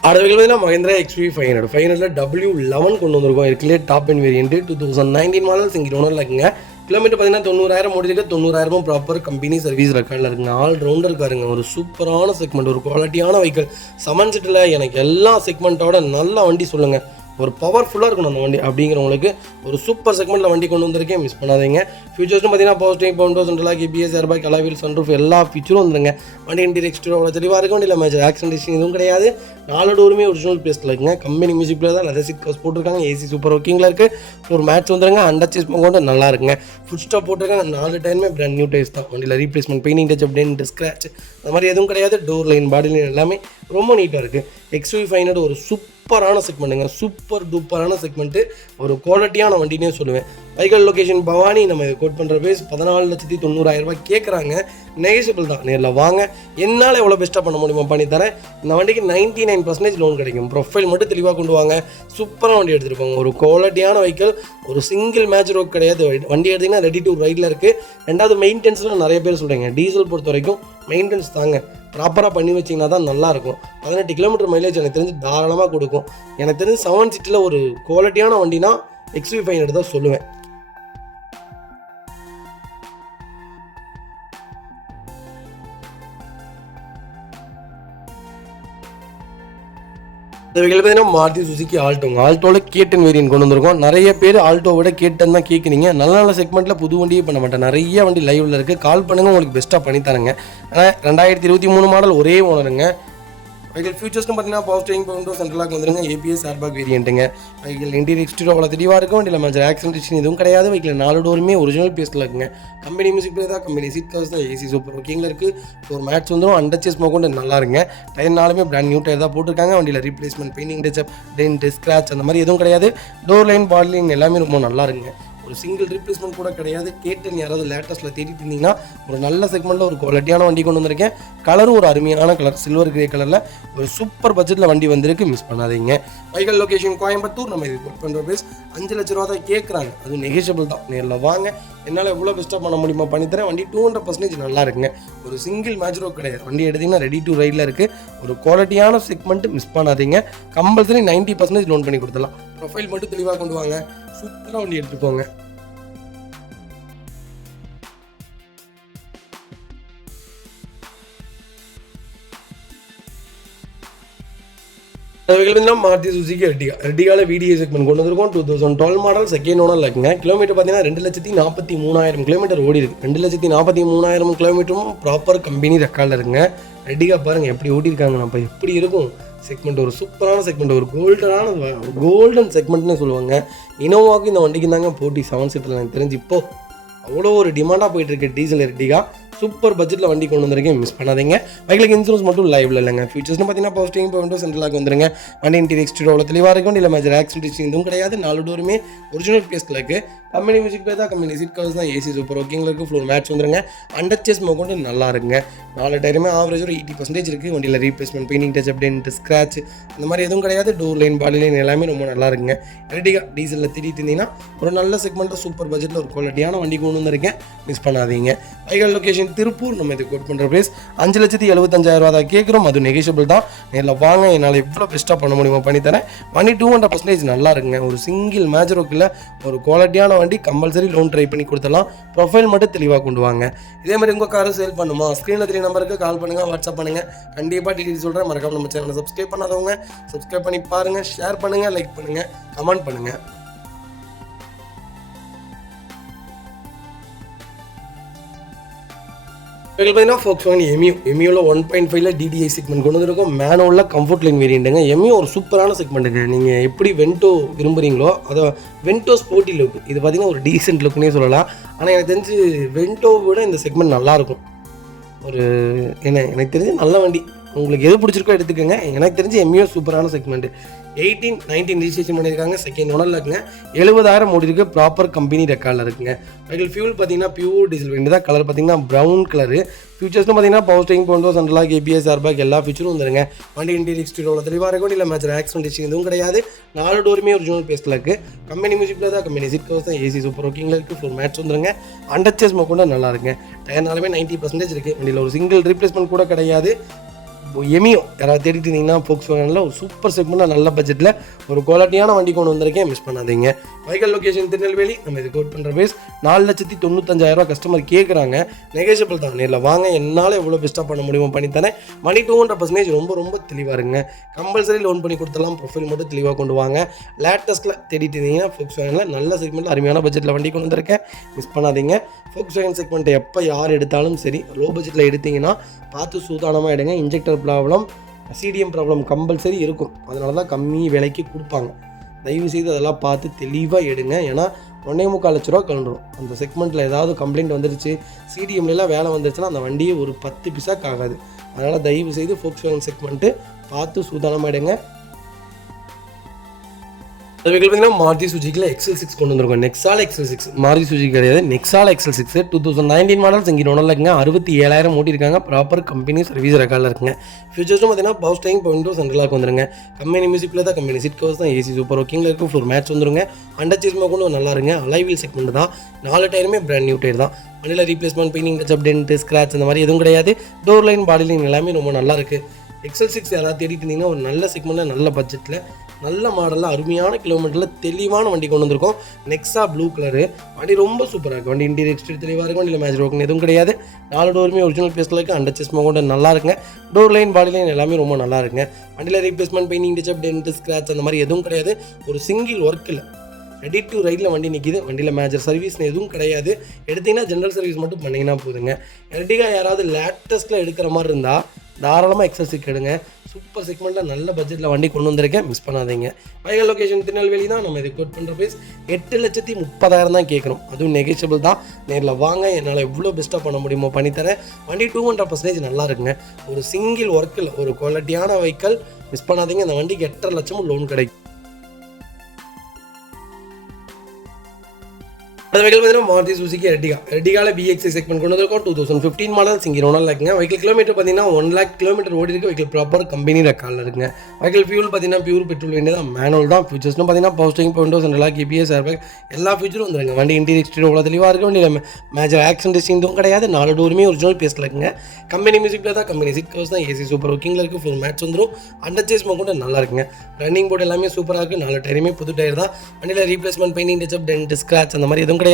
அடுத்த வெஹிக்கிள் பார்த்தீங்கன்னா மஹிந்திரா XUV 500 W11 கொண்டு வந்திருக்கோம். இருக்குல்லே top end variant. 2019 model single ஓனரில் இருக்குங்க. கிலோமீட்டர் பார்த்தீங்கன்னா 90,000 ஓடிருக்கு. 90,000 ப்ராப்பர் கம்பெனி சர்வீஸ் ரெக்கார்டில் இருக்குங்க. ஆல் ரவுண்டர் காருங்க. ஒரு சூப்பரான செக்மெண்ட், ஒரு குவாலிட்டியான வெஹிக்கிள். 7 சீட்டில் எனக்கு எல்லா செக்மெண்ட்டோட நல்ல வண்டி சொல்லுங்கள். ஒரு பவர்ஃபுல்லாக இருக்கணும் அந்த வண்டி அப்படிங்கிறவங்களுக்கு ஒரு சூப்பர் செக்மெண்ட்டில் வண்டி கொண்டு வந்திருக்கேன், மிஸ் பண்ணாதீங்க. ஃபியூச்சர்ஸ்னு பார்த்தீங்கன்னா power steering, windows, central lock, ABS, airbag, alloy wheel, sunroof எல்லா ஃபீச்சரும் வந்துருங்க. வண்டி இன்டீரியர் எக்ஸ்டீரியர் தெளிவாக இருக்க வண்டியில் மேட்ச் ஆக்சிடென்ட் ஹிஸ்டரி எதுவும் கிடையாது. 4 டோருமே ஒரிஜினல் பேஸ்ட்டில் இருக்குங்க. கம்பெனி மியூசிக் பிளேயர் தான். லெதர் சீட் கவர்ஸ் போட்டிருக்காங்க. ஏசி சூப்பர் ஒர்க்கிங்கில் இருக்குது. ஒரு மேட்ச் வந்துருங்க. அண்டர் சேஸ்மா கொண்டு நல்லா இருக்குங்க. ஃபுட் ஸ்டாப் போட்டிருக்காங்க. 4 டைமே பிராண்ட் நியூ டைஸ் தான். வண்டியில் replacement, painting touch, dent, scratch அந்த மாதிரி எதுவும் கிடையாது. டோர் லைன், பாடி லைன் எல்லாமே ரொம்ப நீட்டாக இருக்குது. XUV 500 ஒரு சூப்பரான செக்மெண்ட்டுங்க. Super டூப்பரான segment. ஒரு குவாலிட்டியான வண்டினே சொல்லுவேன். Vehicle location Bhavani. நம்ம கோட் பண்ணுற பேஸ் 14,90,000 கேட்குறாங்க. நெகோஷியபிள் தான். நேரில் வாங்க, என்னால் எவ்வளோ பெஸ்ட்டாக பண்ண முடியுமா பண்ணித்தரேன். இந்த வண்டிக்கு 99% லோன் கிடைக்கும். ப்ரொஃபைல் மட்டும் தெளிவாக கொண்டு வாங்க. சூப்பராக வண்டி எடுத்துகிட்டு போங்க. ஒரு குவாலிட்டியான வெஹிக்கிள். ஒரு சிங்கிள் மேட்ச் ரோக் கிடையாது. வண்டி எடுத்திங்கன்னா ரெடி டு ரைடில் இருக்குது. ரெண்டாவது மெயின்டெனன்ஸில் நிறைய பேர் சொல்கிறீங்க. டீசல் பொறுத்த வரைக்கும் மெயின்டெனன்ஸ் தாங்க. ப்ராப்பராக பண்ணி வச்சிங்கன்னா தான் நல்லாயிருக்கும். 18 கிலோமீட்டர் மைலேஜ் எனக்கு தெரிஞ்சு தாராளமாக கொடுக்கும். எனக்கு தெரிஞ்சு 7 சீட்டில் ஒரு குவாலிட்டியான வண்டினா XUV 500 தான் சொல்லுவேன். இந்த வெஹிக்கிள் பார்த்தீங்கன்னா மாருதி சுசுகி ஆல்டோங்க. ஆல்டோவில் K10 வேரியன்ட் கொண்டு வந்திருக்கோம். நிறைய பேர் ஆல்டோவோட K10 தான் கேட்குறீங்க. நல்ல நல்ல செக்மெண்ட்டில் புது வண்டியே பண்ண மாட்டேன். நிறைய வண்டி லைவில் இருக்குது. கால் பண்ணுங்கள், உங்களுக்கு பெஸ்ட்டாக பண்ணித்தரேங்க. ஆனால் 2023 மாடல் ஒரே ஓனருங்க. வெஹிக்கிள் ஃபியூச்சர்ஸ்னு பார்த்தீங்கன்னா பவர் ஸ்டீரிங், விண்டோஸ், சென்ட்ரலாக் வந்துருங்க. ABS, ஏர்பேக் வேரியன்ட்டுங்க. வெஹிக்கிள் இன்டீரியர் எக்ஸ்டீரியர் அவ்வளோ தெளிவாக இருக்கும். வண்டியில் மேட்ச் ஆக்சிடென்ட் ஹிஸ்டரி எதுவும் கிடையாது. வெஹிக்கிள் 4 டோருமே ஒரிஜினல் பேஸ்ட்டில் இருக்குங்க. கம்பெனி மியூசிக் பிளேயர் தான். கம்பெனி சீட் கவர்ஸ் தான். ஏசி சூப்பர் ஒர்க்கிங்கில் இருக்குது. ஒரு மேட்ச் வந்துடும். அண்டர் சேஸ்மா கொண்டு நல்லா இருங்க. டயர் 4மே பிராண்ட் நியூ டயர் தான் போட்டிருக்காங்க. வண்டியில் replacement, painting touch up, dent, scratch அந்த மாதிரி எதுவும் கிடையாது. டோர் லைன், பாடி லைன் எல்லாமே ரொம்ப நல்லா இருக்குங்க. ஒரு சிங்கிள் ரீப்ளேஸ்மெண்ட் கூட கிடையாது. கேட்டு யாராவது லேட்டஸ்ட்டில் தேடிட்டு இருந்தீங்கன்னா ஒரு நல்ல செக்மெண்ட்டில் ஒரு குவாலிட்டியான வண்டி கொண்டு வந்திருக்கேன். கலரும் ஒரு அருமையான கலர், சில்வர் கிரே கலரில் ஒரு சூப்பர் பட்ஜெட்டில் வண்டி வந்திருக்கு, மிஸ் பண்ணாதீங்க. வைகல் லொகேஷன் கோயம்புத்தூர். நம்ம இது புக் பண்ணுற ப்ரைஸ் 5 லட்ச ரூபா தான் கேட்குறாங்க. அது நெகோஷியபிள் தான். நேரில் வாங்க, என்னால் எவ்வளோ பெஸ்ட்டாக பண்ண முடியுமா பண்ணித்தரேன். வண்டி 200% நல்லா இருக்குங்க. ஒரு சிங்கிள் மேட்ச் கிடையாது. வண்டி எடுத்திங்கன்னா ரெடி டு ரைடில் இருக்குது. ஒரு குவாலிட்டியான செக்மெண்ட்டு, மிஸ் பண்ணாதீங்க. கம்பல்சரி 90% லோன் பண்ணி கொடுத்துடலாம். ப்ரொஃபைல் மட்டும் தெளிவாக கொண்டு வாங்க, சூப்பராக வண்டி எடுத்துட்டு போங்க. மாருதி சுசுகி எர்டிகால VDI செக்மெண்ட் கொண்டு வந்திருக்கோம். 2012 மாடல், செகண்ட் ஓனர் இருக்குங்க. கிலோமீட்டர் பார்த்தீங்கன்னா 2,43,000 கிலோமீட்டர் ஓடி இருக்கு. 2,43,000 கிலோமீட்டரும் ப்ராப்பர் கம்பெனி ரெக்கார்டில் இருக்குங்க. எர்டிகா பாருங்கள் எப்படி ஓட்டியிருக்காங்க. நம்ம எப்படி இருக்கும் செக்மெண்ட், ஒரு சூப்பரான செக்மெண்ட், ஒரு கோல்டன் செக்மெண்ட்னு சொல்லுவாங்க. இனோவாவுக்கு இந்த வண்டிக்கு தாங்க போட்டி 7 சீட்டில். எனக்கு தெரிஞ்சு இப்போ அவ்வளோ ஒரு டிமாண்டாக போயிட்டு இருக்கு டீசல் எர்டிகா. சூப்பர் பட்ஜெட்டில் வண்டி கொண்டு வந்திருக்கேன், மிஸ் பண்ணாதீங்க. பைக்கில் இன்சூரன்ஸ் மட்டும் லைவ்ல இல்லைங்க. ஃபியூச்சர்ஸ்னு பார்த்தீங்கன்னா பவர் விண்டோ சென்ட்ரலாக வந்துருங்க. வண்டி இன்டீரியர் எக்ஸ்டீரியர் அவ்வளோ தெளிவாக இருக்கும். இல்லை மேஜர் ஆக்சிடென்ட் இதுவும் கிடையாது. 4 டோருமே ஒரிஜினல் பேஸ்டில் இருக்குது. கம்பெனி மியூசிக் பேர் தான், கம்பெனி சீட் கவர்ஸ் தான், ஏசி சூப்பர் ஓகேங்களா இருக்குது. ஃப்ளோர் மேட்ச் வந்துருங்க. அண்டர் சேஸ் கொண்டு நல்லா இருக்குங்க. 4 டயருமே ஆவரேஜ் ஒரு 80% இருக்குது. வண்டியில் replacement, painting touch, update, scratch அந்த மாதிரி எதுவும் கிடையாது. டோர் லைன், பாடி லைன் எல்லாமே ரொம்ப நல்லா இருக்குங்க. எர்டிகா டீசலில் திட்டிட்டு இருந்தீங்கன்னா ஒரு நல்ல செக்மெண்ட்டில் சூப்பர் பட்ஜெட்டில் ஒரு குவாலிட்டியான வண்டி கொண்டு வந்திருக்கேன், மிஸ் பண்ணாதீங்க. வைகல் லொகேஷன் திருப்பூர். நம்ம இது கோட் பண்ணுற ப்ரைஸ் 5,75,000 தான் கேட்குறோம். அது நெகோஷியபிள் தான். நேரில் வாங்க, என்னால் எவ்வளோ பெஸ்ட்டாக பண்ண முடியுமோ பண்ணித்தரேன். வண்டி 200% நல்லா இருக்குங்க. ஒரு சிங்கிள் மேஜரோக்கில் ஒரு குவாலிட்டியான வண்டி, கம்பல்சரி லோன் ட்ரை பண்ணி கொடுத்துடலாம். ப்ரொஃபைல் மட்டும் தெளிவாக கொண்டு வாங்க. இதே மாதிரி உங்கள் காரை சேல் பண்ணுமா, ஸ்க்ரீனில் 3 நம்பருக்கு கால் பண்ணுங்கள், வாட்ஸ்அப் பண்ணுங்கள். கண்டிப்பாக டீட்டெயில் சொல்கிறேன். மறக்காம நம்ம சேனலை சப்ஸ்கிரைப் பண்ணாதவங்க சப்ஸ்கிரைப் பண்ணி பாருங்கள், ஷேர் பண்ணுங்கள், லைக் பண்ணுங்கள், கமெண்ட் பண்ணுங்கள். பார்த்தீங்கன்னா Volkswagen எமியூவில் 1.5 DDI செக்மெண்ட் கொண்டு வந்திருக்கோம். மேனுவலில் கம்ஃபர்ட் லைன் வேரியண்ட்டுங்க. எமியூ ஒரு சூப்பரான செக்மெண்ட்டுங்க. நீங்கள் எப்படி வென்டோ விரும்புகிறீங்களோ அதை வென்டோ ஸ்போர்ட்டி லுக், இது பார்த்தீங்கன்னா ஒரு டீசென்ட் லுக்னே சொல்லலாம். ஆனால் எனக்கு தெரிஞ்சு வென்டோவை விட இந்த செக்மெண்ட் நல்லாயிருக்கும். ஒரு எனக்கு தெரிஞ்சு நல்ல வண்டி. உங்களுக்கு எது பிடிச்சிருக்கோ எடுத்துக்கோங்க. எனக்கு தெரிஞ்சு எம்யூ சூப்பரான செக்மெண்ட்டு. 18-19 ரிஜிஸ்ட்ரேஷன் பண்ணியிருக்காங்க. செகண்ட் ஓனரில் இருக்குங்க. 70,000 ஓடி இருக்குது. ப்ராப்பர் கம்பெனி ரெக்கார்டில் இருக்குங்க. வெஹிக்கிள் ஃபியூல் பார்த்தீங்கன்னா பியூர் டீசல் வண்டி தான். கலர் பார்த்தீங்கன்னா ப்ரௌன் கலரு. ஃபியூச்சர்ஸ்னு பார்த்தீங்கன்னா பவர் ஸ்டீரிங், போண்டோ, சென்ட்ரலாக், ABS, ஏர்பேக் எல்லா ஃபியூச்சரும் வந்துருங்க. வண்டி இன்டீரியர் எக்ஸ்டீரியர் தெளிவாக இருக்கும். இல்லை மேஜர் ஆக்சிடென்ட் எதுவும் கிடையாது. 4 டோருமே ஒரிஜினல் பேஸ்டில் இருக்குது. கம்பெனி மியூசிக்கில் தான், கம்பெனி சீட் கவர்ஸ் தான், ஏசி சூப்பர் ஓகேங்களா இருக்குது. ஃபுல் மேட்ச் வந்துருங்க. அண்டர் சேஸ் கூட நல்லா இருக்குங்க. டயர்னாலுமே 90% இருக்குது. வண்டியில் ஒரு சிங்கிள் ரீப்ளேஸ்மெண்ட் கூட கிடையாது. எமியோ யாராவது தேடிட்டு இருந்தீங்கன்னா Volkswagenல ஒரு சூப்பர் செக்மெண்ட்டில் நல்ல பட்ஜெட்டில் ஒரு குவாலிட்டியான வண்டி கொண்டு வந்திருக்கேன், மிஸ் பண்ணாதீங்க. வைகல் லொகேஷன் திருநெல்வேலி. நம்ம இது கோட் பண்ணுற ப்ரைஸ் 4,95,000 கஸ்டமர் கேட்குறாங்க. நெகோஷியபிள் தான். நேரில் வாங்க, என்னால் எவ்வளோ பெஸ்ட்டாக பண்ண முடியுமோ பண்ணித்தரேன். மணி 200% ரொம்ப தெளிவாக இருக்குங்க. கம்பல்சரி லோன் பண்ணி கொடுத்துடலாம். ப்ரொஃபைல் மட்டும் தெளிவாக கொண்டு வாங்க. லேட்டஸ்ட்டில் தேடிட்டு இருந்தீங்கன்னா Volkswagenல நல்ல செக்மெண்ட்டில் அருமையான பட்ஜெட்டில் வண்டி கொண்டு வந்திருக்கேன், மிஸ் பண்ணாதீங்க. Volkswagen செக்மெண்ட்டை எப்போ யார் எடுத்தாலும் சரி, லோ பட்ஜெட்டில் எடுத்தீங்கன்னா பார்த்து சூதானமாக எடுங்க. Injector problem, CDM problem compulsory இருக்கும். அதனால தான் கம்மி விலைக்கு கொடுப்பாங்க. தயவுசெய்து அதெல்லாம் பார்த்து தெளிவாக எடுங்க. ஏன்னா 1.25 லட்ச ரூபா கலந்துடும். அந்த செக்மெண்ட்டில் ஏதாவது கம்ப்ளைண்ட் வந்துருச்சு, CDMலாம் வேலை வந்துருச்சுன்னா அந்த வண்டியை ஒரு 10 பைசாக்கு ஆகாது. அதனால் தயவுசெய்து Volkswagen செக்மெண்ட்டு பார்த்து சூதானமாக எடுங்க. அதுக்கு பார்த்தீங்கன்னா மாருதி சுஜுக்கியில் XL6 கொண்டு வந்திருக்கோம். நெக்ஸால் XL6 மாருதி சுஜுக்கி கிடையாது, நெக்ஸால் XL6 2019 மாடல். செங்கின் ஒன்றில் இருக்குங்க. 67,000 ஓட்டியிருக்காங்க. ப்ராப்பர் கம்பெனி சர்வீஸ் ரெக்கார்டில் இருக்குங்க. ஃபியூச்சர்ஸும் பார்த்தீங்கன்னா பவர் ஸ்டீரிங், விண்டோ சென்ட்ரலாக வந்துருங்க. கம்பெனி மியூசிக்கில் தான், கம்பெனி சீட் கவர்ஸ் தான், ஏசி சூப்பர் ஓகேங்களா இருக்கும். ஃப்ளோர் மேட்ச் வந்துருங்க. அண்டர் சேஸ் கூட நல்லா இருங்க. அலைவீல் செக்மெண்ட் தான். 4 டயருமே பிராண்ட் நியூ டயர் தான். வண்டியில் replacement, painting touch, update, scratch அந்த மாதிரி எதுவும் கிடையாது. டோர் லைன், பாடி லைன் எல்லாமே ரொம்ப நல்லா இருக்குது. XL6 யாராவது தேடிட்டு இருந்தீங்கன்னா ஒரு நல்ல செக்மெண்ட்டில் நல்ல பட்ஜெட்டில் நல்ல மாடலில் அருமையான கிலோமீட்டரில் தெளிவான வண்டி கொண்டு வந்திருக்கோம். Nexa blue colour. வண்டி ரொம்ப சூப்பராக இருக்குது. வண்டி இன்டீரியர் எக்ஸ்டீரியர் தெளிவாக இருக்கும். வண்டியில் மேஜர் ஒர்க் எதுவும் கிடையாது. 4 டோருமே ஒரிஜினல் பேஸ்டில் இருக்குது. அண்டர் சேஸ் கூட நல்லா இருக்குங்க. டோர் லைன், பாடி லைன் எல்லாமே ரொம்ப நல்லா இருக்குங்க. வண்டியில் replacement, painting touch, dent, scratch அந்த மாதிரி எதுவும் கிடையாது. ஒரு சிங்கிள் ஒர்க்கில் ரெடி டு ரைடில் வண்டி நிற்கிது. வண்டியில் மேஜர் சர்வீஸ்னு எதுவும் கிடையாது. எடுத்திங்கன்னா ஜென்ரல் சர்வீஸ் மட்டும் பண்ணிங்கன்னா போதுங்க. எர்டிகா யாராவது லேட்டஸ்ட்டில் எடுக்கிற மாதிரி இருந்தால் தாராளமாக XL6 எடுங்க. சூப்பர் செக்மெண்ட்டில் நல்ல பட்ஜெட்டில் வண்டி கொண்டு வந்திருக்கேன், மிஸ் பண்ணாதீங்க. வைகல் லொகேஷன் திருநெல்வேலி தான். நம்ம இது கோட் பண்ணுற ப்ரைஸ் 8,30,000 தான் கேட்குறோம். அதுவும் நெகோஷியபிள் தான். நேரில் வாங்க, என்னால் எவ்வளோ பெஸ்ட்டாக பண்ண முடியுமோ பண்ணித்தரேன். வண்டி 200% நல்லா இருக்குங்க. ஒரு சிங்கிள் ஒர்க்கில் ஒரு குவாலிட்டியான வெஹிக்கல், மிஸ் பண்ணாதீங்க. இந்த வண்டிக்கு 8,50,000 லட்சம் லோன் கிடைக்கும். 8,50,000 லோன் பண்ணி கொடுத்துடலாம். ப்ரொஃபைல் மட்டும் தெளிவாக கொண்டு வாங்க. சூப்பராக வண்டி எடுத்துட்டு போங்க. வைகல் லொகேஷன் திருநெல்வேலி தான். நம்ம இது கோட் பண்ணுற ப்ரைஸ் 8,30,000 தான் கேட்குறோம். அதுவும் நெகோஷியபிள் தான். நேரில் வாங்க, என்னால் எவ்வளோ பெஸ்ட்டாக பண்ண முடியுமோ பண்ணித்தரேன். வண்டி 200% நல்லா இருக்குங்க. ஒரு சிங்கிள் ஒர்க்கில் ஒரு குவாலிட்டியான வெஹிக்கல், மிஸ் பண்ணாதீங்க. இந்த வண்டிக்கு 8,50,000 லட்சம் லோன் கிடைக்கும். அது வெஹிக்கிள் பார்த்தீங்கன்னா மாருதி சுசுகி எர்டிகாவில் BX6 செக்மெண்ட் கொண்டு வந்திருக்கோம். 2015 மாடல் சிங்கிள் ஓனர் இருக்குங்க. வெஹிக்கிள் கிலோமீட்டர் பார்த்தீங்கன்னா 1 lakh கிலோமீட்டர் ஓடி இருக்கு. வெஹிக்கிள் ப்ராப்பர் கம்பெனி ரெக்கார்டில் இருக்குங்க. வெஹிக்கிள் ஃபியூல் பார்த்தீங்கன்னா பியூர் பெட்ரோல் வேண்டியது மேனுவல் தான். ஃபியூச்சர்ஸ்னு பார்த்தீங்கன்னா power steering, Windows, central EPS, airbag எல்லா ஃபியூச்சரும் வந்துருங்க. வண்டி இன்டீரியர் எக்ஸ்டீரியர் அவ்வளோ தெளிவாக இருக்குது. வண்டியில் மேஜர் ஆக்சிடென்ட் ஹிஸ்டரியும் கிடையாது. 4 டோருமே ஒரிஜினல் பேஸில் இருக்குங்க. கம்பெனி மியூசிக்கில் தான், கம்பெனி சீட் கவர்ஸ் தான், AC சூப்பர் ஒர்க்கிங்கில் இருக்குது. ஃபுல் மேட்ச் வந்துடும். அண்டர் சேஸ் கூட நல்லா இருக்குங்க. ரன்னிங் போர்டு எல்லாமே சூப்பராக இருக்குது. 4 டயருமே புது டயர் தான். வண்டியில் replacement, painting, touch up, dent, scratch அந்த மாதிரி எதுவும் கிடையாது.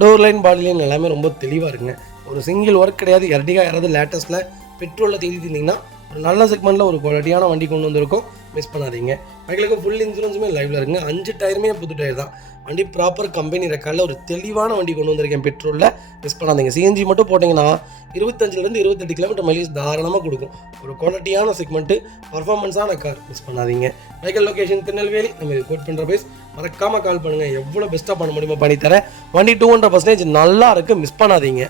டோர் லைன், பாடி லைன் எல்லாமே ரொம்ப தெளிவாக இருக்குங்க. ஒரு சிங்கிள் ஒர்க் கிடையாது. எர்டிகா யாராவது லேட்டஸ்ட்டில் பெட்ரோலில் தேடிட்டு இருந்தீங்கன்னா ஒரு நல்ல செக்மெண்ட்டில் ஒரு குவாலிட்டியான வண்டி கொண்டு வந்திருக்கோம். மிஸ் பண்ணாதீங்க. வண்டிகளுக்கு ஃபுல் இன்சூரன்ஸுமே லைவில் இருக்குங்க. 5 டயருமே புது டயர் தான். வண்டி ப்ராப்பர் கம்பெனி ரெக்கார்டில் ஒரு தெளிவான வண்டி கொண்டு வந்திருக்கேன். பெட்ரோலில் மிஸ் பண்ணாதீங்க. CNG மட்டும் போட்டிங்கன்னா 25 to 28 கிலோமீட்டர் மைலேஜ் தாராளமாக கொடுக்கும். ஒரு குவாலிட்டியான செக்மெண்ட்டு, பர்ஃபார்மன்ஸான கார். மிஸ் பண்ணாதீங்க. Vehicle location Tirunelveli. நம்ம இது கோட் பண்ணுற பிரைஸ் மறக்காமல் கால் பண்ணுங்கள். எவ்வளோ பெஸ்ட்டாக பண்ண முடியுமோ பண்ணித்தரேன். வண்டி 200% நல்லா இருக்குது. மிஸ் பண்ணாதீங்க.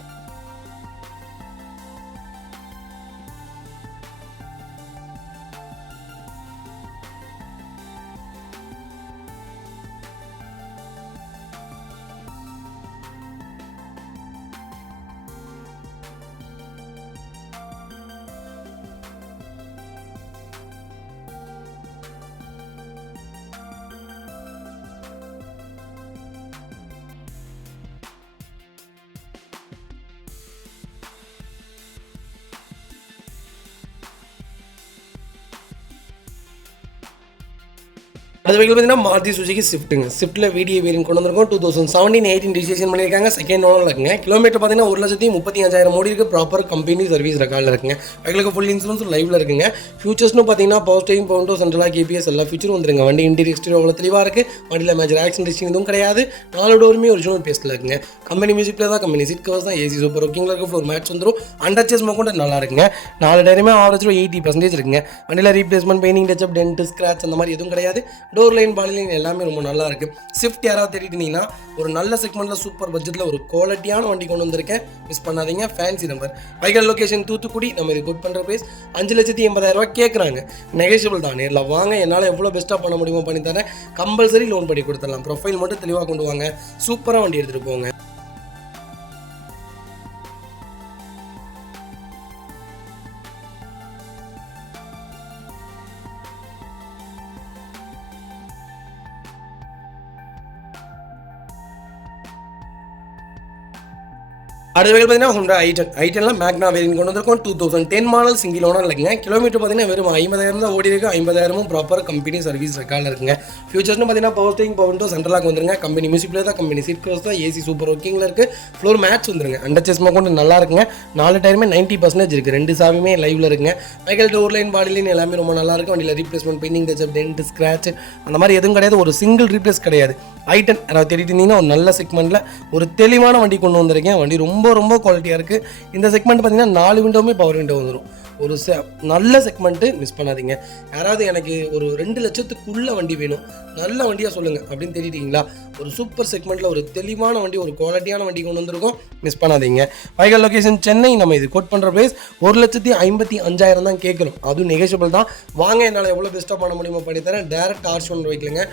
அது வெஹிக்கிள் பார்த்தீங்கன்னா மாருதி சுசுகி ஸ்விஃப்ட்டுங்க. ஸ்விஃப்ட்டில் VDI வேரியன்ட் கொண்டு வந்திருக்கோம். 2017-18 ரிஜிஸ்ட்ரேஷன் பண்ணியிருக்காங்க. செகண்ட் ஓனரில் இருக்குங்க. கிலோமீட்டர் பார்த்தீங்கன்னா 1,35,000 ஓடி இருக்குது. ப்ராப்பர் கம்பெனி சர்வீஸ் ரெக்கார்டில் இருக்குங்க. வெஹிக்கிளுக்கு ஃபுல் இன்சூரன்ஸ் லைவில் இருக்குங்க. ஃபியூச்சர்ஸ்னு பார்த்தீங்கன்னா power steering, Windows, central EPS எல்லா ஃபியூச்சரும் வந்துருங்க. வண்டி இன்டீரியர் எக்ஸ்டீரியர் அவ்வளோ தெளிவாக இருக்குது. வண்டியில் மேஜர் ஆக்சிடென்ட் ஹிஸ்டரி எதுவும் கிடையாது. 4 டோருமே ஒரிஜினல் பேஸில் இருக்குங்க. கம்பெனி மியூசிக்கில் தான், கம்பெனி சீட் கவர்ஸ் தான், AC சூப்பர் ஒர்க்கிங்கில் இருக்குது. ஃப்ளோர் மேட்ச் வந்துடும். அண்டர் சேஸ் கூட நல்லா இருக்குங்க. 4 டயருமே ஆவரேஜ் 80% இருக்குங்க. வண்டியில் replacement, painting, touch up, dent, scratch அந்த மாதிரி எதுவும் கிடையாது. டோர் லைன், பாடி லைன் எல்லாமே ரொம்ப நல்லா இருக்கு. ஸ்விஃப்ட் யாராவது தேடிட்டீங்கன்னா ஒரு நல்ல செக்மெண்ட்ல சூப்பர் பட்ஜெட்ல ஒரு குவாலிட்டியான வண்டி கொண்டு வந்திருக்கேன். மிஸ் பண்ணாதீங்க. Fancy number. Vehicle location Thoothukudi. நம்ம இது கோட் பண்ற பிரைஸ் 5,80,000 கேட்குறாங்க. நெகோஷியபிள் தான். நேரில் வாங்க. என்னால் எவ்வளோ பெஸ்ட்டாக பண்ண முடியுமோ பண்ணி தரேன். கம்பல்சரி லோன் பண்ணி கொடுத்துடலாம். ப்ரொஃபைல் மட்டும் தெளிவாக கொண்டு வாங்க. சூப்பராக வண்டி எடுத்துகிட்டு போங்க. அடுத்த வெஹிக்கிள் பார்த்தீங்கன்னா Honda i10 மேக்னா வேரியன்ட் கொண்டு வந்திருக்கோம். 2010 மாடல் சிங்கிள் ஓனர் இல்லைங்க. கிலோமீட்டர் பார்த்தீங்கன்னா வெறும் 50,000 தான் ஓடி இருக்குது. 50,000 ப்ராப்பர் கம்பெனி சர்வீஸ் ரெக்கார்டில் இருக்குங்க. ஃபியூச்சர்ஸ்னு பார்த்தீங்கன்னா power steering, power window, central lock வந்துருங்க. கம்பெனி மியூசிக்கில் தான், கம்பெனி சீட் கவர்ஸ் தான், AC சூப்பர் ஒர்க்கிங்கில் இருக்குது. ஃப்ளோர் மேட்ச் வந்துருங்க. அண்டர் சேஸ் கொண்டு நல்லா இருக்குங்க. 4 டயருமே 90% இருக்குது. 2 சாவியுமே லைவில் இருக்குங்க. Vehicle door line, body line எல்லாமே ரொம்ப நல்லா இருக்குது. வண்டியில் replacement, painting, touch up, dent, scratch அந்த மாதிரி எதுவும் கிடையாது. ஒரு சிங்கிள் ரீப்ளேஸ் கிடையாது. i10 யாராவது தேடிட்டு இருந்தீங்கன்னா ஒரு நல்ல செக்மெண்ட்டில் ஒரு தெளிவான வண்டி கொண்டு வந்திருக்கேன். வண்டி ரொம்ப குவாலிட்டியாக இருக்குது. இந்த செக்மெண்ட் பார்த்தீங்கன்னா 4 விண்டோவுமே பவர் விண்டோ வந்துடும். ஒரு நல்ல செக்மெண்ட்டு. மிஸ் பண்ணாதீங்க. யாராவது எனக்கு ஒரு 2 லட்சத்துக்குள்ள வண்டி வேணும், நல்ல வண்டியாக சொல்லுங்கள் அப்படின்னு தேடிட்டீங்களா, ஒரு சூப்பர் செக்மெண்ட்டில் ஒரு தெளிவான வண்டி, ஒரு குவாலிட்டியான வண்டி கொண்டு வந்திருக்கோம். மிஸ் பண்ணாதீங்க. Vehicle location Chennai. நம்ம இது கோட் பண்ணுற ப்ரைஸ் 1,55,000 தான் கேட்குறோம். அதுவும் நெகோஷியபிள் தான். வாங்க. என்னால் எவ்வளோ பெஸ்ட்டாக பண்ண முடியுமோ பண்ணி தரேன். Direct arson வைக்கலங்க.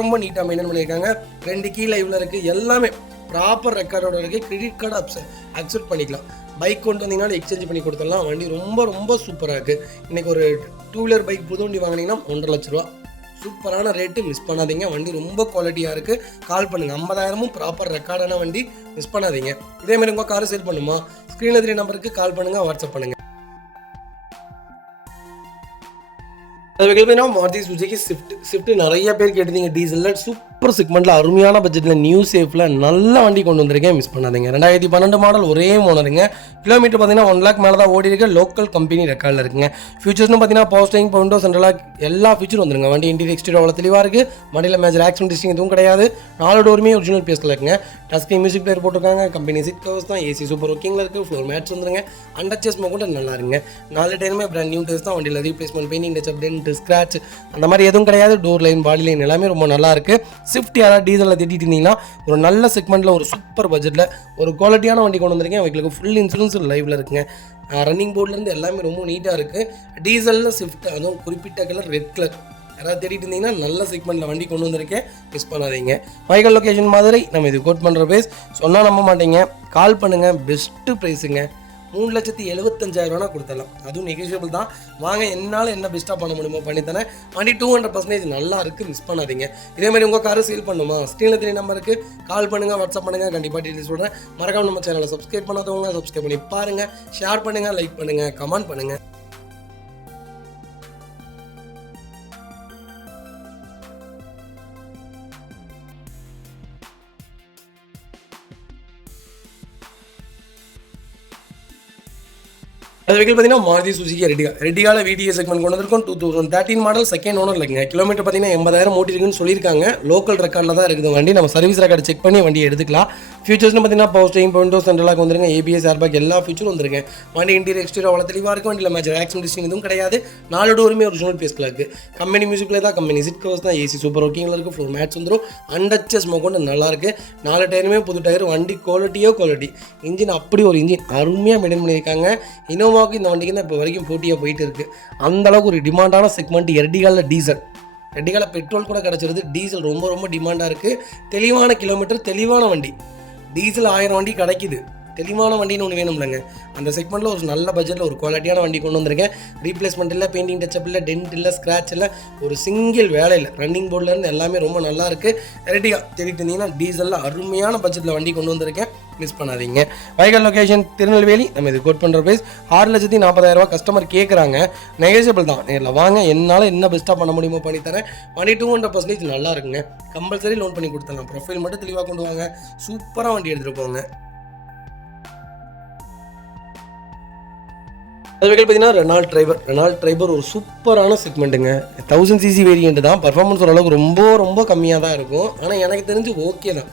ரொம்ப நீட்டாக மெயின்டைன் பண்ணியிருக்காங்க. 2 கீ லைவில் இருக்குது. எல்லாமே ப்ராப்பர் ரெக்கார்டோட இருக்குது. கிரெடிட் கார்டு அக்செப்ட் பண்ணிக்கலாம். பைக் கொண்டு வந்தீங்கன்னா எக்ஸ்சேஞ்ச் பண்ணி கொடுத்துடலாம். வண்டி ரொம்ப சூப்பராக இருக்குது. இன்றைக்கி ஒரு 2 வீலர் பைக் புது வண்டி வாங்கினீங்கன்னா 1.5 லட்ச ரூபா. சூப்பரான ரேட்டு. மிஸ் பண்ணாதீங்க. வண்டி ரொம்ப குவாலிட்டியாக இருக்குது. கால் பண்ணுங்கள். 50,000 ப்ராப்பர் ரெக்கார்டான வண்டி. மிஸ் பண்ணாதீங்க. இதேமாதிரி உங்கள் கார் சேல் பண்ணுமா, ஸ்க்ரீனில் 3 நம்பருக்கு கால் பண்ணுங்கள், வாட்ஸ்அப் பண்ணுங்கள். அது வெஹிக்கிள் பார்த்தீங்கன்னா மாருதி சுசுகி ஸ்விஃப்ட் நிறைய பேர் கேட்டிருந்தீங்க. டீசலில் சூப்பர் செக்மெண்ட்டில் அருமையான பட்ஜெட்டில் நியூ சேஃபில் நல்ல வண்டி கொண்டு வந்திருக்கேன். மிஸ் பண்ணாதீங்க. 2012 மாடல் ஒரே ஓனருங்க. கிலோமீட்டர் பார்த்தீங்கன்னா 1 lakh மேலே தான் ஓடி இருக்கு. லோக்கல் கம்பெனி ரெக்கார்டில் இருக்குங்க. ஃபியூச்சர்ஸ்னு பார்த்தீங்கன்னா power steering, window, central lock எல்லா ஃபியூச்சரும் வந்துருங்க. வண்டி இன்டீரியர் எக்ஸ்டீரியர் அவ்வளோ தெளிவாக இருக்குது. வண்டியில் மேஜர் ஆக்சிடென்ட் ஹிஸ்டரி எதுவும் கிடையாது. 4 டோருமே ஒரிஜினல் பேஸில் இருக்குங்க. டச் ஸ்க்ரீன் மியூசிக் பிளேயர் போட்டிருக்காங்க. கம்பெனி சீட் கவர்ஸ் தான், AC சூப்பர் ஒர்க்கிங்கில் இருக்குது. ஃப்ளோர் மேட்ச் வந்துருங்க. அண்டர் சேஸ் கூட நல்லா இருங்க. 4 டயருமே பிராண்ட் நியூ டேஸ் தான். வண்டியில் replacement, painting, touch up, dent, scratch அந்த மாதிரி எதுவும் கிடையாது. டோர் லைன், பாடி லைன் எல்லாமே ரொம்ப நல்லா இருக்குது. ஸ்விஃப்ட் யாராவது டீசலில் திட்டிட்டு இருந்தீங்கன்னா ஒரு நல்ல செக்மெண்ட்டில் ஒரு சூப்பர் பட்ஜெட்டில் ஒரு குவாலிட்டியான வண்டி கொண்டு வந்திருக்கேன். உங்களுக்கு ஃபுல் இன்சூரன்ஸ் லைவில் இருக்குங்க. ரன்னிங் போர்ட்லேருந்து எல்லாமே ரொம்ப நீட்டாக இருக்குது. டீசலில் ஸ்விஃப்ட், அதுவும் குறிப்பிட்ட கலர் ரெட் கலர் யாராவது தேடிட்டு இருந்தீங்கன்னா நல்ல செக்மெண்ட்டில் வண்டி கொண்டு வந்திருக்கேன், மிஸ் பண்ணாதீங்க. வைகல் லொக்கேஷன் மதுரை. நம்ம இது கோட் பண்ணுற பேஸ் சொன்னால் நம்ப மாட்டீங்க, கால் பண்ணுங்கள், பெஸ்ட்டு ப்ரைஸுங்க. 3,75,000 கொடுத்தலாம், அதுவும் நெகோஷியபிள் தான். வாங்க, என்னால் என்ன பெஸ்ட்டாக பண்ண முடியுமோ பண்ணித்தரேன். வண்டி 200% நல்லா இருக்குது, மிஸ் பண்ணாதீங்க. இதேமாதிரி உங்கள் காரை சேல் பண்ணுமா, ஸ்க்ரீனில் 3 நம்பருக்கு கால் பண்ணுங்கள், வாட்ஸ்அப் பண்ணுங்கள், கண்டிப்பாக டீட்டெயில்ஸ் சொல்கிறேன். மறக்காம நம்ம சேனலை சப்ஸ்கிரைப் பண்ணாதவங்க சப்ஸ்கிரைப் பண்ணி பாருங்கள், ஷேர் பண்ணுங்கள், லைக் பண்ணுங்கள், கமெண்ட் பண்ணுங்கள். அது வெஹிக்கிள் பார்த்தீங்கன்னா மாருதி சுசுகி ரெட்டிகால VDA செக்மெண்ட் கொண்டு வந்திருக்கோம். 2013 மாடல், செகண்ட் ஓனர் இல்லைங்க. கிலோமீட்டர் பார்த்தீங்கன்னா 80,000 ஓட்டிருக்குன்னு சொல்லியிருக்காங்க. லோக்கல் ரெக்கார்டில் தான் இருக்குது வண்டி. நம்ம சர்வீஸ் ரெக்கார்டு செக் பண்ணி வண்டி எடுத்துக்கலாம். ஃபியூச்சர்ஸ்னு பார்த்தீங்கன்னா பவர் ஸ்டீரிங், விண்டோ சென்ட்ரலாக வந்துருங்க, ABS, ஏர்பேக் எல்லா ஃபியூச்சரும் வந்துருங்க. வண்டி இன்டீரியர் எக்ஸ்டீரியர் அவ்வளோ தெளிவாக இருக்கும். வண்டியில் மேஜர் ஆக்சிடென்ட் ஹிஸ்டரி எதுவும் கிடையாது. 4 டோருமே ஒரிஜினல் பேஸ்டில் இருக்குது. கம்பெனி மியூசிக்கில் தான், கம்பெனி சீட் கவர்ஸ் தான், AC சூப்பர் ஒர்க்கிங்கில் இருக்குது, ஃப்ளோர் மேட்ச் வந்துடும், அண்டச்சஸ் கொண்டு நல்லாயிருக்கு. 4 டயருமே புது டயர். வண்டி குவாலிட்டி, இன்ஜின் அப்படி ஒரு இன்ஜின் அருமையாக மெயின்டைன் பண்ணியிருக்காங்க. இனோவாவுக்கு இந்த வண்டிக்கு தான் இப்போ வரைக்கும் போட்டியாக போயிட்டு இருக்குது. அந்தளவுக்கு ஒரு டிமாண்டான செக்மெண்ட் எர்டிகாவில் டீசல். எர்டிகாவில் பெட்ரோல் கூட கிடச்சிருது, டீசல் ரொம்ப ரொம்ப டிமாண்டாக இருக்குது. தெளிவான கிலோமீட்டர், தெளிவான வண்டி. டீசல் 1000 வண்டி கிடைக்குது, தெளிவான வண்டின்னு ஒன்று வேணும் இல்லைங்க. அந்த செக்மெண்ட்டில் ஒரு நல்ல பட்ஜெட்டில் ஒரு குவாலிட்டியான வண்டி கொண்டு வந்திருக்கேன். ரீப்ளேஸ்மெண்ட் இல்லை, பெயிண்டிங் டச்சப் இல்லை, டென்ட் இல்லை, ஸ்க்ராட்ச் இல்லை, ஒரு சிங்கிள் வேலை இல்லை. ரன்னிங் போர்ட்லேருந்து எல்லாமே ரொம்ப நல்லா இருக்குது. ரெடியாக தேடிட்டு இருந்தீங்கன்னா டீசலில் அருமையான பட்ஜெட்டில் வண்டி கொண்டு வந்திருக்கேன், மிஸ் பண்ணாதீங்க. வைகல் லொக்கேஷன் திருநெல்வேலி. நம்ம இது கோட் பண்ணுற ப்ரைஸ் 6,40,000 கஸ்டமர் கேட்குறாங்க, நெகோஷியபிள் தான். நேரில் வாங்க, என்னால் என்ன பெஸ்ட்டாக பண்ண முடியுமோ பண்ணித்தரேன். வண்டி 200% நல்லா இருக்குங்க. கம்பல்சரி லோன் பண்ணி கொடுத்துடலாம். ப்ரொஃபைல் மட்டும் தெளிவாக கொண்டு வாங்க, சூப்பராக வண்டி எடுத்துகிட்டு போங்க. அது வெஹிக்கிள் பார்த்தீங்கன்னா ரெனால்ட் ட்ரைபர் ஒரு சூப்பரான செக்மெண்ட்டுங்க. 1000cc வேரியண்ட் தான். பர்ஃபார்மன்ஸ் ஓரளவுக்கு ரொம்ப கம்மியாக தான் இருக்கும். ஆனால் எனக்கு தெரிஞ்சு ஓகே தான்.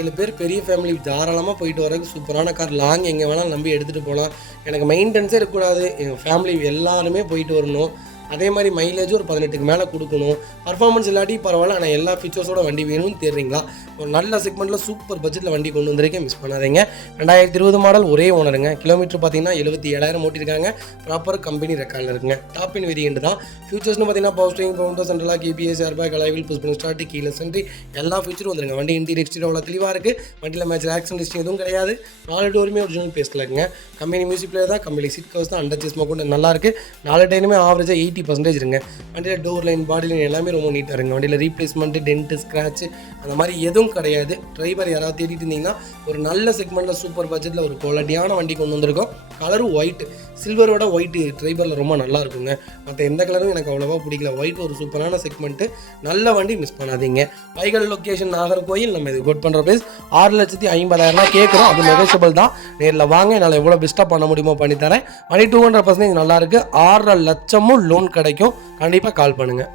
7 பேர் பெரிய ஃபேமிலி தாராளமாக போயிட்டு வரதுக்கு சூப்பரான கார். லாங் எங்கே வேணாலும் நம்பி எடுத்துகிட்டு போகலாம். எனக்கு மெயின்டெனன்ஸே இருக்கக்கூடாது, எங்கள் ஃபேமிலி எல்லாருமே போயிட்டு வரணும். அதே மாதிரி மைலேஜ் ஒரு 18க்கு மேலே கொடுக்கணும். பர்ஃபார்மன்ஸ் இல்லாட்டி பரவாயில்ல, ஆனால் எல்லா ஃபீச்சர்ஸோட வண்டி வேணும்னு தெரியுங்களா. ஒரு நல்ல செக்மெண்ட்டில் சூப்பர் பட்ஜெட்டில் வண்டி கொண்டு வந்திருக்கேன், மிஸ் பண்ணாதீங்க. 2020 மாடல், ஒரே ஓனருங்க. கிலோமீட்டர் பார்த்தீங்கன்னா 77,000 ஓட்டிருக்காங்க. ப்ராப்பர் கம்பெனி ரெக்கார்டில் இருக்குங்க. டாப் இன் வேரியண்ட் தான். ஃபியூச்சர்ஸ்னு பார்த்தீங்கன்னா power steering, window central lock, ABS, airbag, alloy, push button start, கீழே சென்ட்ரி எல்லா ஃபீச்சரும் வந்துருங்க. வண்டி இன்டீரியர் எக்ஸ்டீரியர் அவ்வளோ தெளிவாக இருக்குது. வண்டியில் மேஜர் ஆக்சிடென்ட் ஹிஸ்டரி எதுவும் கிடையாது. 4 டோருமே ஒரிஜினல் பேஸ்டில் இருக்குங்க. கம்பெனி மியூசிக் பிளேயர் தான், கம்பெனி சீட் கவர்ஸ் தான், அண்டர் சேஸ் கொண்டு நல்லா இருக்குது. 4 டயருமே ஆவரேஜாக 80% இருங்க. வண்டியில் டோர் லைன், பாடி லைன் எல்லாமே ரொம்ப நீட்டாக இருங்க. வண்டியில் ரீப்ளேஸ்மெண்ட்டு, டென்ட்டு, ஸ்க்ராட்ச் அந்த மாதிரி எதுவும் கிடையாது. டிரைவர் யாராவது தேடிட்டு இருந்தீங்கன்னா ஒரு நல்ல செக்மெண்ட்டில் சூப்பர் பட்ஜெட்டில் ஒரு குவாலிட்டியான வண்டி கொண்டு வந்திருக்கோம். கலரும் ஒயிட், சில்வரோட ஒயிட் டிரைவரில் ரொம்ப நல்லா இருக்குங்க. மற்ற எந்த கலரும் எனக்கு அவ்வளோவா பிடிக்கல. ஒயிட் ஒரு சூப்பரான செக்மெண்ட்டு, நல்ல வண்டி, மிஸ் பண்ணாதீங்க. வைகல் லொக்கேஷன் நாகர்கோயில். நம்ம இது கோட் பண்ணுற ப்ரைஸ் 6,50,000 கேட்குறோம், அது நெகோஷியபிள் தான். நேரில் வாங்க, என்னால் எவ்வளோ பெஸ்ட்டாக பண்ண முடியுமோ பண்ணித்தரேன். வண்டி 200% நல்லா இருக்குது. 6.5 லட்சமும் லோன் கிடைக்கும். கண்டிப்பாக கால் பண்ணுங்கள்.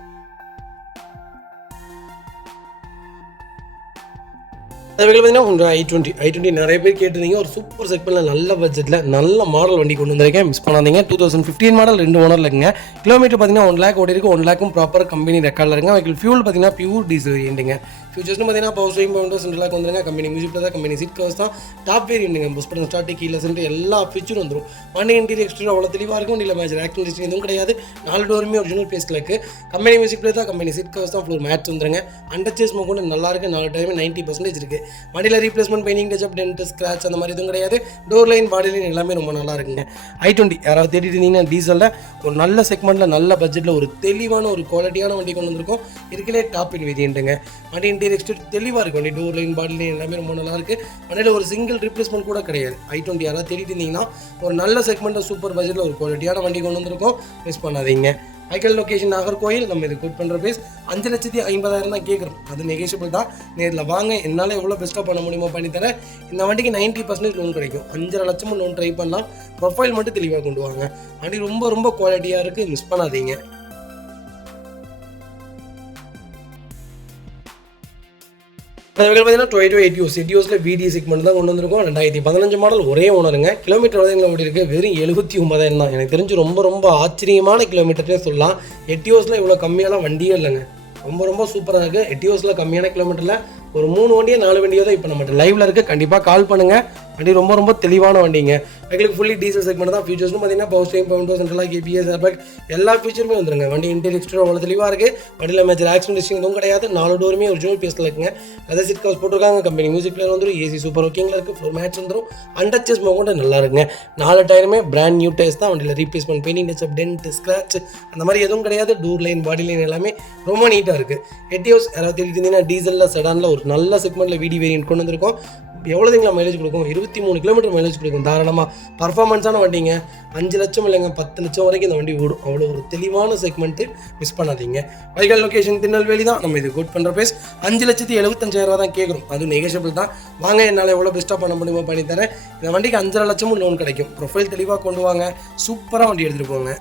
அது பார்த்தீங்கன்னா i20 நிறைய பேர் கேட்டிருந்தீங்க. ஒரு சூப்பர் செக்மெண்ட்டில் நல்ல பட்ஜெட்டில் நல்ல மாடல் வண்டி கொண்டு வந்திருக்கேன், மிஸ் பண்ணாதீங்க. 2015 மாடல், 2 ஓனரில் இருக்குங்க. கிலோமீட்டர் பார்த்தீங்கன்னா 1 lakh ஓடி இருக்குது. 1 lakhம் ப்ராப்பர் கம்பெனி ரெக்கார்டில் இருக்குங்க. வெஹிக்கிள் ஃபியூல் பார்த்தீங்கன்னா பியூர் டீசல் வேரியண்ட்டுங்க. ஃபியூச்சர்ஸ்னு பார்த்தீங்கன்னா பவர் ஸ்டீரிங், விண்டோ சென்ட்ரலாக வந்துருங்க. கம்பெனி மியூசிக்கில் தான், கம்பெனி சீட் கவர்ஸ் தான், டாப் வேரியண்ட்டுங்க. புஷ் பட்டன் ஸ்டார்ட், கீழே சென்ட்ரி எல்லா ஃபீச்சரும் வந்துடும். வண்டி இன்டீரியர் எக்ஸ்டீரியர் அவ்வளோ தெளிவாக இருக்கும். இல்லை மேஜர் ஆக்சிடென்ட் ஹிஸ்டரி எதுவும் கிடையாது. 4 டோருமே ஒரிஜினல் பேஸ்டில் இருக்குது. கம்பெனி மியூசிக் பிளேயர் தான், கம்பெனி சீட் கவர்ஸ் தான், ஃப்ளோர் மேட்ச் வந்துருங்க. அண்டர் சேஸ் கொண்டு நல்லா இருக்குது. 4 டயருமே 90% இருக்குது. வண்டியில் replacement, painting touch up, dent, scratch அந்த மாதிரி எதுவும் கிடையாது. டோர் லைன், பாடி லைன் எல்லாமே ரொம்ப நல்லா இருக்குங்க. i20 யாராவது தேடிட்டு இருந்தீங்கன்னா டீசலில் ஒரு நல்ல செக்மெண்ட்டில் நல்ல பட்ஜெட்டில் ஒரு தெளிவான ஒரு குவாலிட்டியான வண்டி கொண்டு வந்திருக்கோம். இருக்கலே டாப் இன் வேரியண்ட்டுங்க. வண்டி இன்டீரியர் எக்ஸ்டீரியர் தெளிவாக இருக்கும். வண்டி டோர் லைன், பாடி லைன் எல்லாமே ரொம்ப நல்லா இருக்குது. வண்டியில் ஒரு சிங்கிள் ரீப்ளேஸ்மெண்ட் கூட கிடையாது. i20 யாராவது தேடிட்டு இருந்தீங்கன்னா ஒரு நல்ல செக்மெண்ட்டில் சூப்பர் பட்ஜெட்டில் ஒரு குவாலிட்டியான வண்டி கொண்டு வந்திருக்கோம், மிஸ் பண்ணாதீங்க. வைகல் லொக்கேஷன் நாகர்கோயில். நம்ம இது கோட் பண்ணுற ப்ரைஸ் 5,50,000 தான் கேட்குறோம், அது நெகோஷியபிள் தான். நேரில் வாங்க, என்னால் எவ்வளோ பெஸ்ட்டாக பண்ண முடியுமோ பண்ணித்தரேன். இந்த வண்டிக்கு 90% லோன் கிடைக்கும். 5.5 லட்சமும் லோன் ட்ரை பண்ணலாம். ப்ரொஃபைல் மட்டும் தெளிவாக கொண்டு வாங்க. வண்டி ரொம்ப குவாலிட்டியாக இருக்குது, மிஸ் பண்ணாதீங்க. பார்த்தீங்கன்னா Toyota எட்டியோஸில் VDA செக்மெண்ட் தான் கொண்டு வந்திருக்கோம். 2015 மாடல், ஒரே ஓனருங்க. கிலோமீட்டர் வந்து ஓடி இருக்குது, வெறும் 79,000 தான். எனக்கு தெரிஞ்சு ரொம்ப ஆச்சரியமான கிலோமீட்டர்னே சொல்லலாம். எட்டியோஸில் இவ்வளோ கம்மியான வண்டியே இல்லைங்க. ரொம்ப சூப்பராக இருக்குது. எட்டியோஸில் கம்மியான கிலோமீட்டரில் ஒரு 3 வண்டியோ 4 வண்டியோ தான் இப்போ நம்ம லைவில் இருக்குது. கண்டிப்பாக கால் பண்ணுங்கள், வண்டி ரொம்ப ரொம்ப தெளிவான வண்டிங்க. எங்களுக்கு ஃபுல்லி டீசல் செக்மெண்ட் தான். ஃபீச்சர்ஸ்னு பார்த்தீங்கன்னா power steering, power windows, central lock, ABS, airbag எல்லா ஃபீச்சருமே வந்துருங்க. வண்டி இன்டீரியர் எக்ஸ்டீரியர் அவ்வளோ தெளிவாக இருக்குது. வண்டியில் மேஜர் ஆக்சிடென்ட் ஹிஸ்ட்ரி எதுவும் கிடையாது. 4 டோருமே ஒரிஜினல் பீஸில் இருக்குங்க. லெதர் சீட் கவர்ஸ் போட்டிருக்காங்க. கம்பெனி மியூசிக் பிளேயர் வந்துடும். ஏசி சூப்பர் ஒர்க்கிங்கில் இருக்குது. ஃப்ளோர் மேட்ச் வந்துடும். அண்டர்ச்சஸ் மோகோண்ட நல்லா இருக்குங்க. 4 டயருமே பிராண்ட் நியூ டயர்ஸ் தான். வண்டியில் replacement, painting touch up, dent, scratch அந்த மாதிரி எதுவும் கிடையாது. டூர் லைன், பாடி லைன் எல்லாமே ரொம்ப நீட்டாக இருக்குது. எட்டியோஸ் யாராவது இருந்தீங்கன்னா டீசலில் செடானில் ஒரு நல்ல செக்மெண்ட்டில் விடி வேரியன்ட் கொண்டு வந்திருக்கோம். எவ்வளோதுங்களா மைலேஜ் கொடுக்கும்? 23 கிலோமீட்டர் மைலேஜ் கொடுக்கும் தாராளமாக. பர்ஃபார்மன்ஸான வண்டிங்க. 5 லட்சம் இல்லைங்க 10 லட்சம் வரைக்கும் இந்த வண்டி ஓடும். அவ்வளோ ஒரு தெளிவான செக்மெண்ட்டு, மிஸ் பண்ணாதீங்க. வைகால் லொக்கேஷன் திருநெல்வேலி தான். நம்ம இது கோட் பண்ணுற ப்ரைஸ் 5,75,000 தான் கேட்குறோம். அதுவும் நெகோஷியபிள் தான். வாங்க, என்னால் எவ்வளோ பெஸ்ட்டாக பண்ண முடியுமோ பண்ணித்தரேன். இந்த வண்டிக்கு 5,5 லட்சமும் லோன் கிடைக்கும். ப்ரொஃபைல் தெளிவாக கொண்டு வாங்க. சூப்பராக வண்டி எடுத்துகிட்டு போங்க.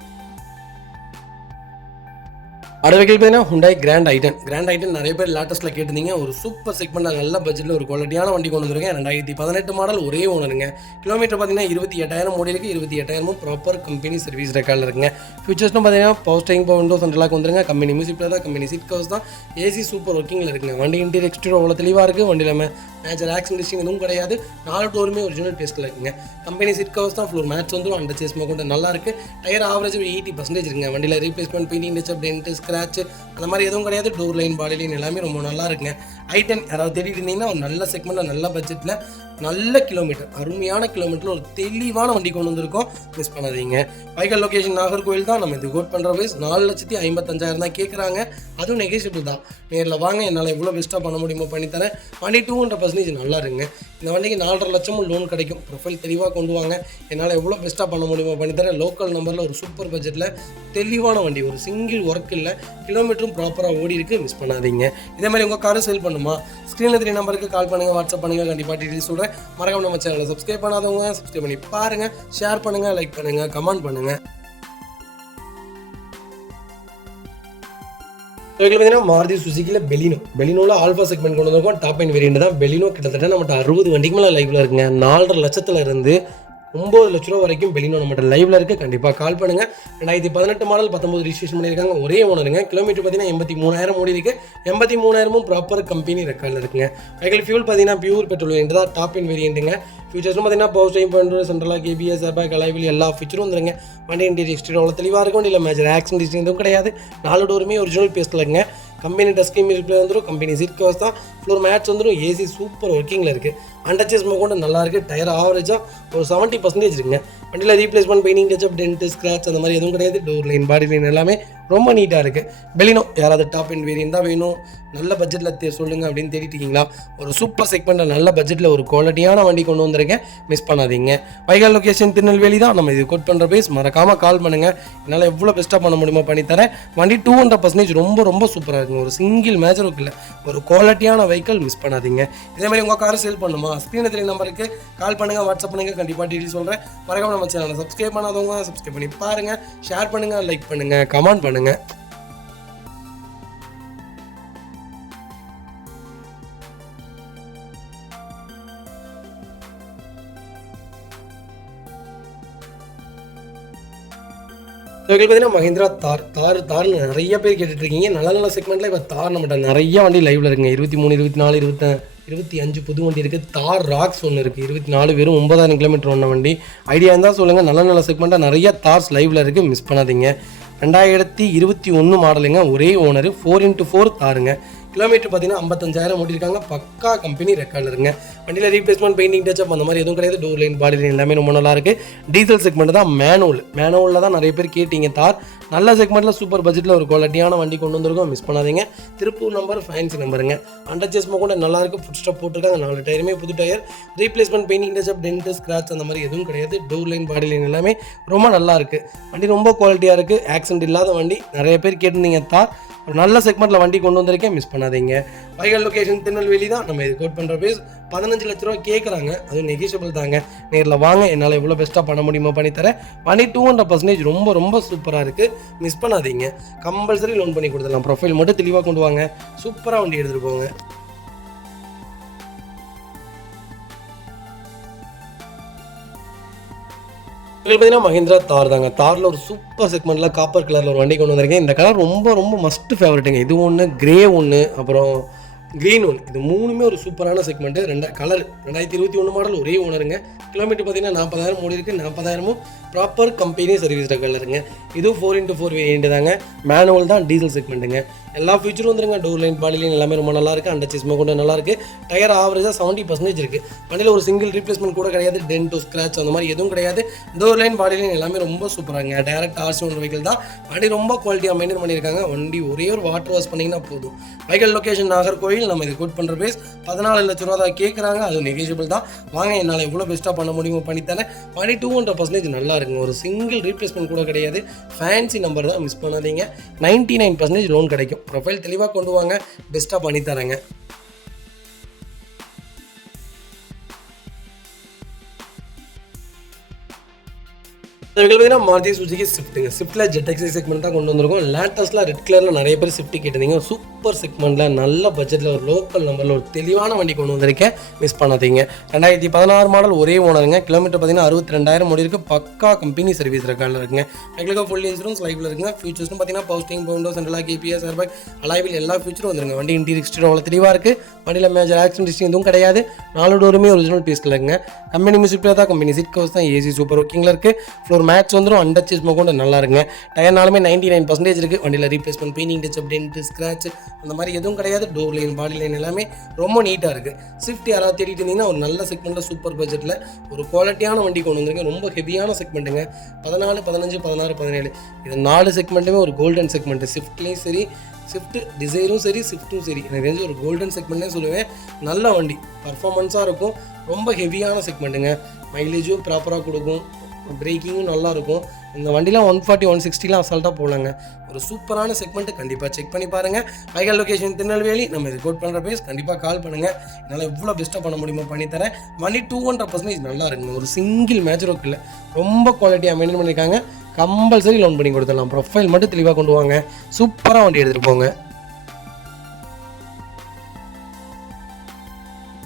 அடுத்த வெஹிக்கிள் பார்த்தீங்கன்னா ஹுண்டாய் கிராண்ட் ஐட்டன் நிறைய பேர் லேட்டஸ்ட்டில் கேட்டிருந்தீங்க. ஒரு சூப்பர் செக்மெண்ட், நல்ல பட்ஜெட்டில் ஒரு குவாலிட்டியான வண்டி கொண்டு வந்துருக்கேன். 2018 மாடல், ஒரே ஓனருங்க. கிலோமீட்டர் பார்த்தீங்கன்னா 28,000 ஓடி இருக்குது. 28,000 ப்ராப்பர் கம்பெனி சர்வீஸ் ரெக்கார்டில் இருக்குங்க. ஃபீச்சர்ஸ்னு பார்த்தீங்கன்னா power steering, power windows, central lock வந்துருங்க. கம்பெனி மியூசிக் பிளேயர் தான். கம்பெனி சீட் கவர்ஸ் தான். ஏசி சூப்பர் ஒர்க்கிங்கில் இருக்குங்க. வண்டி இன்டீரியர் எக்ஸ்டீரியர் அவ்வளோ தெளிவாக இருக்குது. வண்டியில் மேஜர் ஆக்சிடென்ட் ஹிஸ்ட்ரி எதுவும் கிடையாது. 4 டோருமே ஒரிஜினல் டெஸ்ட்டில் இருக்குங்க. கம்பெனி சீட் கவர்ஸ் தான். ஃப்ளோர் மேட்ச் வந்துடும். அண்டர் சேஸ் மோகோண்ட நல்லா இருக்குது. டயர் ஆவரேஜ் 80% இருக்குங்க. வண்டியில் replacement, painting touch up, dent, scratch அந்த மாதிரி எதுவும் கிடையாது. டோர் லைன், பாடி லைன் எல்லாமே ரொம்ப நல்லா இருக்குங்க. ஐட்டன் யாராவது தேடிட்டு இருந்தீங்கன்னா ஒரு நல்ல செக்மெண்ட்டில், நல்ல பட்ஜெட்டில், நல்ல கிலோமீட்டர், அருமையான கிலோமீட்டரில் ஒரு தெளிவான வண்டி கொண்டு வந்திருக்கோம். மிஸ் பண்ணாதீங்க. வைகால் லொக்கேஷன் நாகர்கோவில் தான். நம்ம இது கோட் பண்ணுற ப்ரைஸ் 4,55,000 தான் கேட்குறாங்க. அதுவும் நெகோஷியபிள் தான். நேரில் வாங்க, என்னால் எவ்வளோ பெஸ்ட்டாக பண்ண முடியுமோ பண்ணித்தரேன். வண்டி 200% நல்லா இருக்குங்க. இந்த வண்டிக்கு 4,5 லட்சமும் லோன் கிடைக்கும். ப்ரொஃபைல் தெளிவாக கொண்டு வாங்க. என்னால் எவ்வளோ பெஸ்ட்டாக பண்ண முடியுமோ பண்ணித்தரேன். லோக்கல் நம்பரில் ஒரு சூப்பர் பட்ஜெட்டில் தெளிவான வண்டி. ஒரு சிங்கிள் ஒர்க் இல்லை. கிலோமீட்டரும் ப்ராப்பராக ஓடி இருக்குது. மிஸ் பண்ணாதீங்க. இதே மாதிரி உங்கள் காரை சேல் பண்ணுமா? ஸ்க்ரீனில் 3 நம்பருக்கு கால் பண்ணுங்கள், வாட்ஸ்அப் பண்ணுங்கள். கண்டிப்பாக டீட்டெயில்ஸ் சொல்கிறேன். மறக்காம நம்ம சேனலை சப்ஸ்கிரைப் பண்ணாதவங்க சப்ஸ்கிரைப் பண்ணி பாருங்கள். ஷேர் பண்ணுங்கள், லைக் பண்ணுங்கள், கமெண்ட் பண்ணுங்கள். பார்த்தீங்கன்னா மாருதி சுசுக்கியில் பெலினோவில் ஆல்ஃபா செக்மெண்ட் கொண்டு வந்திருக்கோம். டாப் அண்ட் வேரியண்ட் தான். பெலினோ கிட்டத்தட்ட நம்மகிட்ட 60 வண்டிக்கு மேலே லைவில் இருக்குங்க. 4,5 லட்சத்தில் இருந்து 9 லட்ச ரூபா வரைக்கும் பெலினோ நம்மகிட்ட லைவில் இருக்குது. கண்டிப்பாக கால் பண்ணுங்கள். 2018 மாடல், 19 ரிஜிஸ்ட்ரேஷன் பண்ணியிருக்காங்க. ஒரே ஓனருங்க. கிலோமீட்டர் பார்த்தீங்கன்னா 83,000 ஓடி இருக்குது. 83,000 ப்ராப்பர் கம்பெனி ரெக்கார்டில் இருக்குங்க. வெஹிக்கிள் ஃபியூல் பார்த்தீங்கன்னா பியூர் பெட்ரோல் வேரியண்ட் தான். டாப் அண்ட் வேரியண்ட்டுங்க. ஃபீச்சர்ஸ்னு பார்த்தீங்கன்னா power steering, power windows, central lock, ABS, airbag, alloy எல்லா ஃபீச்சரும் வந்துருங்க. வண்டி இன்டீரியர் எக்ஸ்டீரியர் அவ்வளோ தெளிவாக இருக்கும். வண்டியில் மேஜர் ஆக்சிடென்ட் ஹிஸ்ட்ரி எதுவும் கிடையாது. 4 டோருமே ஒரிஜினல் பீஸில் இருக்குங்க. கம்பெனி டஸ்கிங் மியூசிக் வந்துடும். கம்பெனி சீட் கவர்ஸ் தான். ஃப்ளோர் மேட்ச் வந்துடும். ஏசி சூப்பர் ஒர்க்கிங்கில் இருக்குது. அண்டர்ச்சேஸ் மோகோண்ட நல்லா இருக்குது. டயர் ஆவரேஜாக ஒரு 70% இருக்குங்க. வண்டியில் replacement, painting touch up, dent, scratch அந்த மாதிரி எதுவும் கிடையாது. டோர் லைன், பாடி லைன் எல்லாமே ரொம்ப நீட்டாக இருக்குது. பெலினோ யாராவது டாப் அண்ட் வேரியன்ட் தான் வேணும், நல்ல பட்ஜெட்டில் சொல்லுங்கள் அப்படின்னு தேடிட்டு இருக்கீங்களா? ஒரு சூப்பர் செக்மெண்ட்டில் நல்ல பட்ஜெட்டில் ஒரு குவாலிட்டியான வண்டி கொண்டு வந்திருக்கேன். மிஸ் பண்ணாதீங்க. வைகால் லொக்கேஷன் திருநெல்வேலி தான். நம்ம இது கோட் பண்ணுற ப்ரைஸ் மறக்காமல் கால் பண்ணுங்கள். என்னால் எவ்வளோ பெஸ்ட்டாக பண்ண முடியுமோ பண்ணித்தரேன். வண்டி 200% ரொம்ப ரொம்ப சூப்பராக இருக்குங்க. ஒரு சிங்கிள் மேஜரும் இல்லை. ஒரு குவாலிட்டியான வெஹிக்கிள். மிஸ் பண்ணாதீங்க. இதே மாதிரி உங்கள் காரை சேல் பண்ணுமா? ஸ்க்ரீனில் 3 நம்பருக்கு கால் பண்ணுங்கள், வாட்ஸ்அப் பண்ணுங்கள். கண்டிப்பாக டீட்டெயில்ஸ் சொல்கிறேன். மறக்காம நம்ம சேனலை சப்ஸ்கிரைப் பண்ணாதவங்க சப்ஸ்கிரைப் பண்ணி பாருங்கள். ஷேர் பண்ணுங்கள், லைக் பண்ணுங்கள், கமெண்ட் பண்ணுங்கள். பார்த்தீங்கன்னா மஹிந்திரா தார் நிறைய பேர் கேட்டுட்டு இருக்கீங்க. நல்ல செக்மெண்ட்டில் இப்போ தார் நம்மகிட்ட நிறைய வண்டி லைவில் இருக்குங்க. 23, 24, 25 புது வண்டி இருக்குது. தார் ராக்ஸ் ஒன்று இருக்குது. 24 வெறும் 9,000 கிலோமீட்டர் ஒன்று வண்டி. ஐடியா இருந்தால் சொல்லுங்கள். நல்ல செக்மெண்ட்டாக நிறைய தார்ஸ் லைவில் இருக்குது. மிஸ் பண்ணாதீங்க. 2021 மாடலுங்க. ஒரே ஓனர். 4x4 தாருங்க. கிலோமீட்டர் பார்த்தீங்கன்னா 55,000 ஓட்டிருக்காங்க. பக்கா கம்பெனி ரெக்கார்டில் இருங்க. வண்டியில் ரீப்ளேஸ்மெண்ட், பெயிண்டிங் டச்சப் அந்த மாதிரி எதுவும் கிடையாது. டோர் லைன், பாடி லைன் எல்லாமே ரொம்ப நல்லா இருக்குது. டீசல் செக்மெண்ட் தான். மேனுவலில் தான் நிறைய பேர் கேட்டீங்க. தார் நல்ல செக்மெண்ட்டில் சூப்பர் பட்ஜெட்டில் ஒரு குவாலிட்டியான வண்டி கொண்டு வந்திருக்கோம். மிஸ் பண்ணாதீங்க. திருப்பூர் நம்பர், ஃபேன்சி நம்பருங்க. அண்டர்ச்சேஸ் கூட நல்லா இருக்குது. ஃபுட் ஸ்டாப் போட்டிருக்காங்க. 4 டயருமே புது tyre. Replacement, painting touch up, dent, scratch அந்த மாதிரி எதுவும் கிடையாது. டோர் லைன், பாடி லைன் எல்லாமே ரொம்ப நல்லா இருக்குது. வண்டி ரொம்ப குவாலிட்டியாக இருக்குது. ஆக்சிடென்ட் இல்லாத வண்டி. நிறைய பேர் கேட்டிருந்தீங்க. தார் ஒரு நல்ல செக்மெண்ட்டில் வண்டி கொண்டு வந்திருக்கேன். மிஸ் பண்ணாதீங்க. வைகால் லொக்கேஷன் திருநெல்வேலி தான். நம்ம இது கோட் பண்ணுற ப்ரைஸ் 15 லட்ச ரூபா கேட்குறாங்க. அதுவும் நெகோஷியபிள் தாங்க. நேரில் வாங்க, என்னால் எவ்வளோ பெஸ்ட்டாக பண்ண முடியுமோ பண்ணித்தரேன். வண்டி 200% ரொம்ப ரொம்ப சூப்பராக இருக்குது. மிஸ் பண்ணாதீங்க. கம்பல்சரி லோன் பண்ணி கொடுத்துடலாம். ப்ரொஃபைல் மட்டும் தெளிவாக கொண்டு வாங்க. சூப்பராக வண்டி எடுத்துகிட்டு போங்க. பார்த்தீங்கன்னா மஹிந்திரா தார் தாங்க. தாரில் ஒரு சூப்பர் செக்மெண்ட்டில் காப்பர் கலரில் ஒரு வண்டி கொண்டு வந்திருக்கேன். இந்த கலர் ரொம்ப ரொம்ப மஸ்ட் ஃபேவரட்டுங்க. இது ஒன்று, கிரே ஒன்று, அப்புறம் க்ரீன் ஒன். இது 3மே ஒரு சூப்பரான செக்மெண்ட்டு. கலர் 2021 மாடல், ஒரே ஓனருங்க. கிலோமீட்டர் பார்த்தீங்கன்னா 40,000 ஓடி இருக்குது. 40,000ம் ப்ராப்பர் கம்பெனி சர்வீஸ் கலருங்க. இதுவும் 4x4 வேரியண்ட் தாங்க. மேனுவல் தான், டீசல் செக்மெண்ட்டுங்க. எல்லா ஃபியூச்சரும் வந்துருங்க. டோர் லைன், பாடி லைன் எல்லாமே ரொம்ப நல்லாயிருக்கு. அண்டர் செஸ்மே கூட நல்லாயிருக்கு. டயர் ஆவரேஜாக 70% இருக்குது. வண்டியில் ஒரு சிங்கிள் ரீப்ளேஸ்மெண்ட் கூட கிடையாது. டென்ட், ஸ்க்ராட்ச் அந்த மாதிரி எதுவும் கிடையாது. டோர் லைன், பாடி லைன் எல்லாமே ரொம்ப சூப்பராங்க. டேரக்ட் RC1 வெஹிக்கிள் தான். வண்டி ரொம்ப குவாலிட்டியாக மெயின்டைன் பண்ணியிருக்காங்க. வண்டி ஒரே ஒரு வாட்டர் வாஷ் பண்ணிங்கன்னா போதும். Vehicle location Nagercoil. நம்ம இது கோட் பண்ணுற பேஸ் 14 லட்ச ரூபா தான் கேட்குறாங்க. அது நெகோஷியபிள் தான். வாங்க, என்னால் எவ்வளோ பெஸ்ட்டாக பண்ண முடியுமோ பண்ணித்தரேன். வண்டி 200% நல்லா இருக்குங்க. ஒரு சிங்கிள் ரீப்ளேஸ்மெண்ட் கூட கிடையாது. ஃபேன்சி நம்பர் தான், மிஸ் பண்ணாதீங்க. 99% லோன் கிடைக்கும். ப்ரொஃபைல் தெளிவாக கொண்டு வாங்க, பெஸ்ட்டாக பண்ணித்தரேங்க. பார்த்தீங்கன்னா மாருதி சுசுகி ஸ்விஃப்ட்டுங்க. ஸ்விஃப்ட்டில் ZX செக்மெண்ட் தான் கொண்டு வந்திருக்கோம். லேட்டஸ்ட்டில் ரெட் கலரில் நிறைய பேர் ஸ்விஃப்ட் கேட்டிருந்தீங்க. சூப்பர் செக்மெண்ட்டில் நல்ல பட்ஜெட்டில் ஒரு லோக்கல் நம்பரில் ஒரு தெளிவான வண்டி கொண்டு வந்திருக்கேன். மிஸ் பண்ணாதீங்க. 2016 மாடல், ஒரே ஓனருங்க. கிலோமீட்டர் பார்த்தீங்கன்னா 62,000 ஓடி இருக்குது. பக்கா கம்பெனி சர்வீஸ் ரெக்கார்டில் இருக்குங்க. எங்களுக்கு ஃபுல் இன்சூரன்ஸ் லைஃப்பில் இருக்குங்க. ஃபியூச்சர்ஸ்னு பார்த்தீங்கன்னா பவுஸ்டிங், Bovonto, central lock, KPS, airbag, alloy wheel எல்லா ஃபியூச்சரும் வந்துருங்க. வண்டி இன்டீரியர் எக்ஸ்டீரியர் அவ்வளோ தெளிவாக இருக்குது. வண்டியில் மேஜர் ஆக்சிடென்ட் ஹிஸ்ட்ரி எதுவும் கிடையாது. 4 டோருமே ஒரிஜினல் பீஸில் இருக்குங்க. கம்பெனி மியூசிக் தான், கம்பெனி சீட் கவர்ஸ் தான், AC சூப்பர் ஒர்க்கிங்கில் இருக்குது. ஃப்ளோர் மேட்ச் வந்துடும். அண்டர் செஸ்மே கூட நல்லா இருக்குங்க. டயர்னாலுமே 99% இருக்குது. வண்டியில் replacement, painting, touch up, dent, scratch அந்த மாதிரி எதுவும் கிடையாது. டோர் லைன், பாடி லைன் எல்லாமே ரொம்ப நீட்டாக இருக்குது. ஸ்விஃப்ட் யாராவது தேடிட்டு இருந்தீங்கன்னா ஒரு நல்ல செக்மெண்ட்டில் சூப்பர் பட்ஜெட்டில் ஒரு குவாலிட்டியான வண்டி கொண்டு வந்துருங்க. ரொம்ப ஹெவியான செக்மெண்ட்டுங்க. 14, 15, 16, 17 இது 4 செக்மெண்ட்டுமே ஒரு கோல்டன் செக்மெண்ட்டு. ஸ்விஃப்ட்லேயும் சரி, ஸ்விஃப்ட் டிசைரும் சரி, ஸ்விஃப்ட்டும் சரி, எனக்கு தெரிஞ்சு ஒரு கோல்டன் செக்மெண்ட்னே சொல்லுவேன். நல்ல வண்டி, பர்ஃபார்மன்ஸாக இருக்கும். ரொம்ப ஹெவியான செக்மெண்ட்டுங்க. மைலேஜும் ப்ராப்பராக கொடுக்கும். பிரேக்கிங்கும் நல்லாயிருக்கும். இந்த வண்டிலாம் 140, 160 அசால்ட்டாக போகலாங்க. ஒரு சூப்பரான செக்மெண்ட்டு. கண்டிப்பாக செக் பண்ணி பாருங்கள். Vehicle location Tirunelveli. நம்ம இது கோட் பண்ணுற பேஸ். கண்டிப்பாக கால் பண்ணுங்கள். என்னால் எவ்வளோ பெஸ்ட்டாக பண்ண முடியுமோ பண்ணித்தரேன். வண்டி 200% நல்லா இருக்குங்க. ஒரு சிங்கிள் மேஜர் ஒர்க் இல்லை. ரொம்ப குவாலிட்டியாக மெயின்டைன் பண்ணியிருக்காங்க. கம்பல்சரி லோன் பண்ணி கொடுத்துடலாம். ப்ரொஃபைல் மட்டும் தெளிவாக கொண்டு வாங்க. சூப்பராக வண்டி எடுத்துகிட்டு போங்க.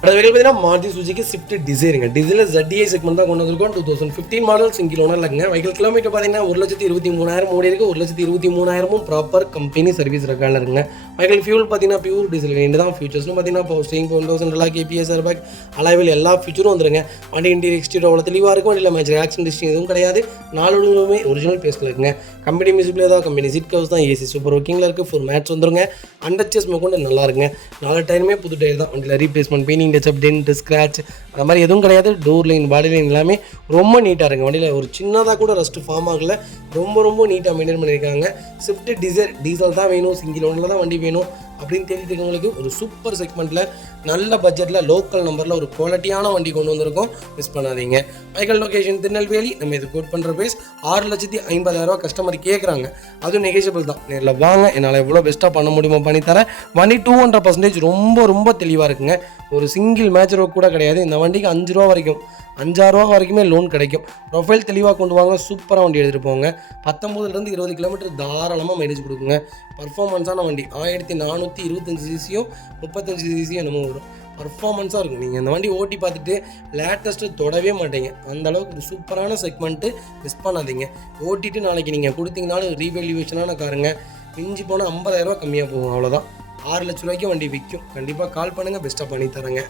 அடுத்த வெஹிக்கிள் பார்த்தீங்கன்னா மாருதி சுசுகி ஸ்விஃப்ட் டிசைருங்க. டிசைரில் ZDI செக்மெண்ட் தான் கொண்டு வந்திருக்கோம். 2015 மாடல், சிங்கிள் ஓனர் இருக்குங்க. வெஹிக்கிள் கிலோமீட்டர் பார்த்தீங்கன்னா 1,23,000 ஓடி இருக்குது. 1,23,000 ப்ராப்பர் கம்பெனி சர்வீஸ் ரெக்கார்டில் இருக்குங்க. வெஹிக்கிள் ஃபியூல் பார்த்தீங்கன்னா பியூர் டீசல் வேண்டியது தான். ஃபியூச்சர்ஸ்னு பார்த்தீங்கன்னா பவுஸ்டிங், Bovonto, central lock, KPS, airbag, alloy wheel எல்லா ஃபியூச்சரும் வந்துருங்க. வண்டி இன்டீரியர் எக்ஸ்டீரியர் அவ்வளோ தெளிவாக இருக்கும். வண்டியில் மேஜர் ஆக்சிடென்ட் ஹிஸ்ட்ரி எதுவும் கிடையாது. 4 டோருமே ஒரிஜினல் பேஸில் இருக்குங்க. கம்பெனி மியூசிக் தான், கம்பெனி சீட் கவர்ஸ் தான், AC சூப்பர் ஒர்க்கிங்கில் இருக்குது. ஃபுல் மேட்ச் வந்துருங்க. அண்டர் செஸ்மே கூட நல்லா இருக்குங்க. 4 டயருமே புது டயர் தான். வண்டியில் replacement, painting, touch up, dent, scratch அந்த மாதிரி எதுவும் கிடையாது. டோர் லைன், பாடி லைன் எல்லாமே ரொம்ப நீட்டாக இருக்குது. வண்டியில் ஒரு சின்னதாக கூட ரஸ்ட்டு ஃபார்ம் ஆகலை. ரொம்ப நீட்டாக மெயின்டைன் பண்ணியிருக்காங்க. ஸ்விஃப்ட் டிசைர் டீசல் தான் வேணும், சிங்கிள் ஓனரில் தான் வண்டி வேணும் அப்படின்னு தேடிட்டு இருக்கவங்களுக்கு ஒரு சூப்பர் செக்மெண்ட்டில் நல்ல பட்ஜெட்டில் லோக்கல் நம்பரில் ஒரு குவாலிட்டியான வண்டி கொண்டு வந்திருக்கோம். மிஸ் பண்ணாதீங்க. Vehicle location Tirunelveli. நம்ம இது கோட் பண்ணுற ப்ரைஸ் 6,50,000 கஸ்டமர் கேட்குறாங்க. அதுவும் நெகோஷியபிள் தான். நேரில் வாங்க, என்னால் எவ்வளோ பெஸ்ட்டாக பண்ண முடியுமோ பண்ணித்தரேன். வண்டி 200% ரொம்ப தெளிவாக இருக்குங்க. ஒரு சிங்கிள் மேஜர் கூட கிடையாது. இந்த வண்டிக்கு 5 ரூபா வரைக்கும், 5-6 ரூபா வரைக்குமே லோன் கிடைக்கும். ப்ரொஃபைல் தெளிவாக கொண்டு வாங்க. சூப்பராக வண்டி எடுத்துகிட்டு போங்க. 19 20 கிலோமீட்டர் தாராளமாக மைலேஜ் கொடுக்குங்க. பர்ஃபார்மன்ஸான வண்டி. 1425 சிசியும் 35 சிசியும் என்னமோ வரும். பர்ஃபார்மன்ஸாக இருக்கும். நீங்கள் இந்த வண்டி ஓட்டி பார்த்துட்டு லேட்டஸ்ட்டு தொடவே மாட்டீங்க. அந்தளவுக்கு ஒரு சூப்பரான செக்மெண்ட்டு. மிஸ் பண்ணாதீங்க. ஓட்டிட்டு நாளைக்கு நீங்கள் கொடுத்தீங்கனாலும் ரீவேல்யூவேஷனான காருங்க. மிஞ்சி போனால் 50,000 கம்மியாக போகும். அவ்வளோதான். 6 லட்ச ரூபாய்க்கு வண்டி விற்கும். கண்டிப்பாக கால் பண்ணுங்கள். பெஸ்ட்டாக பண்ணித்தரேங்க.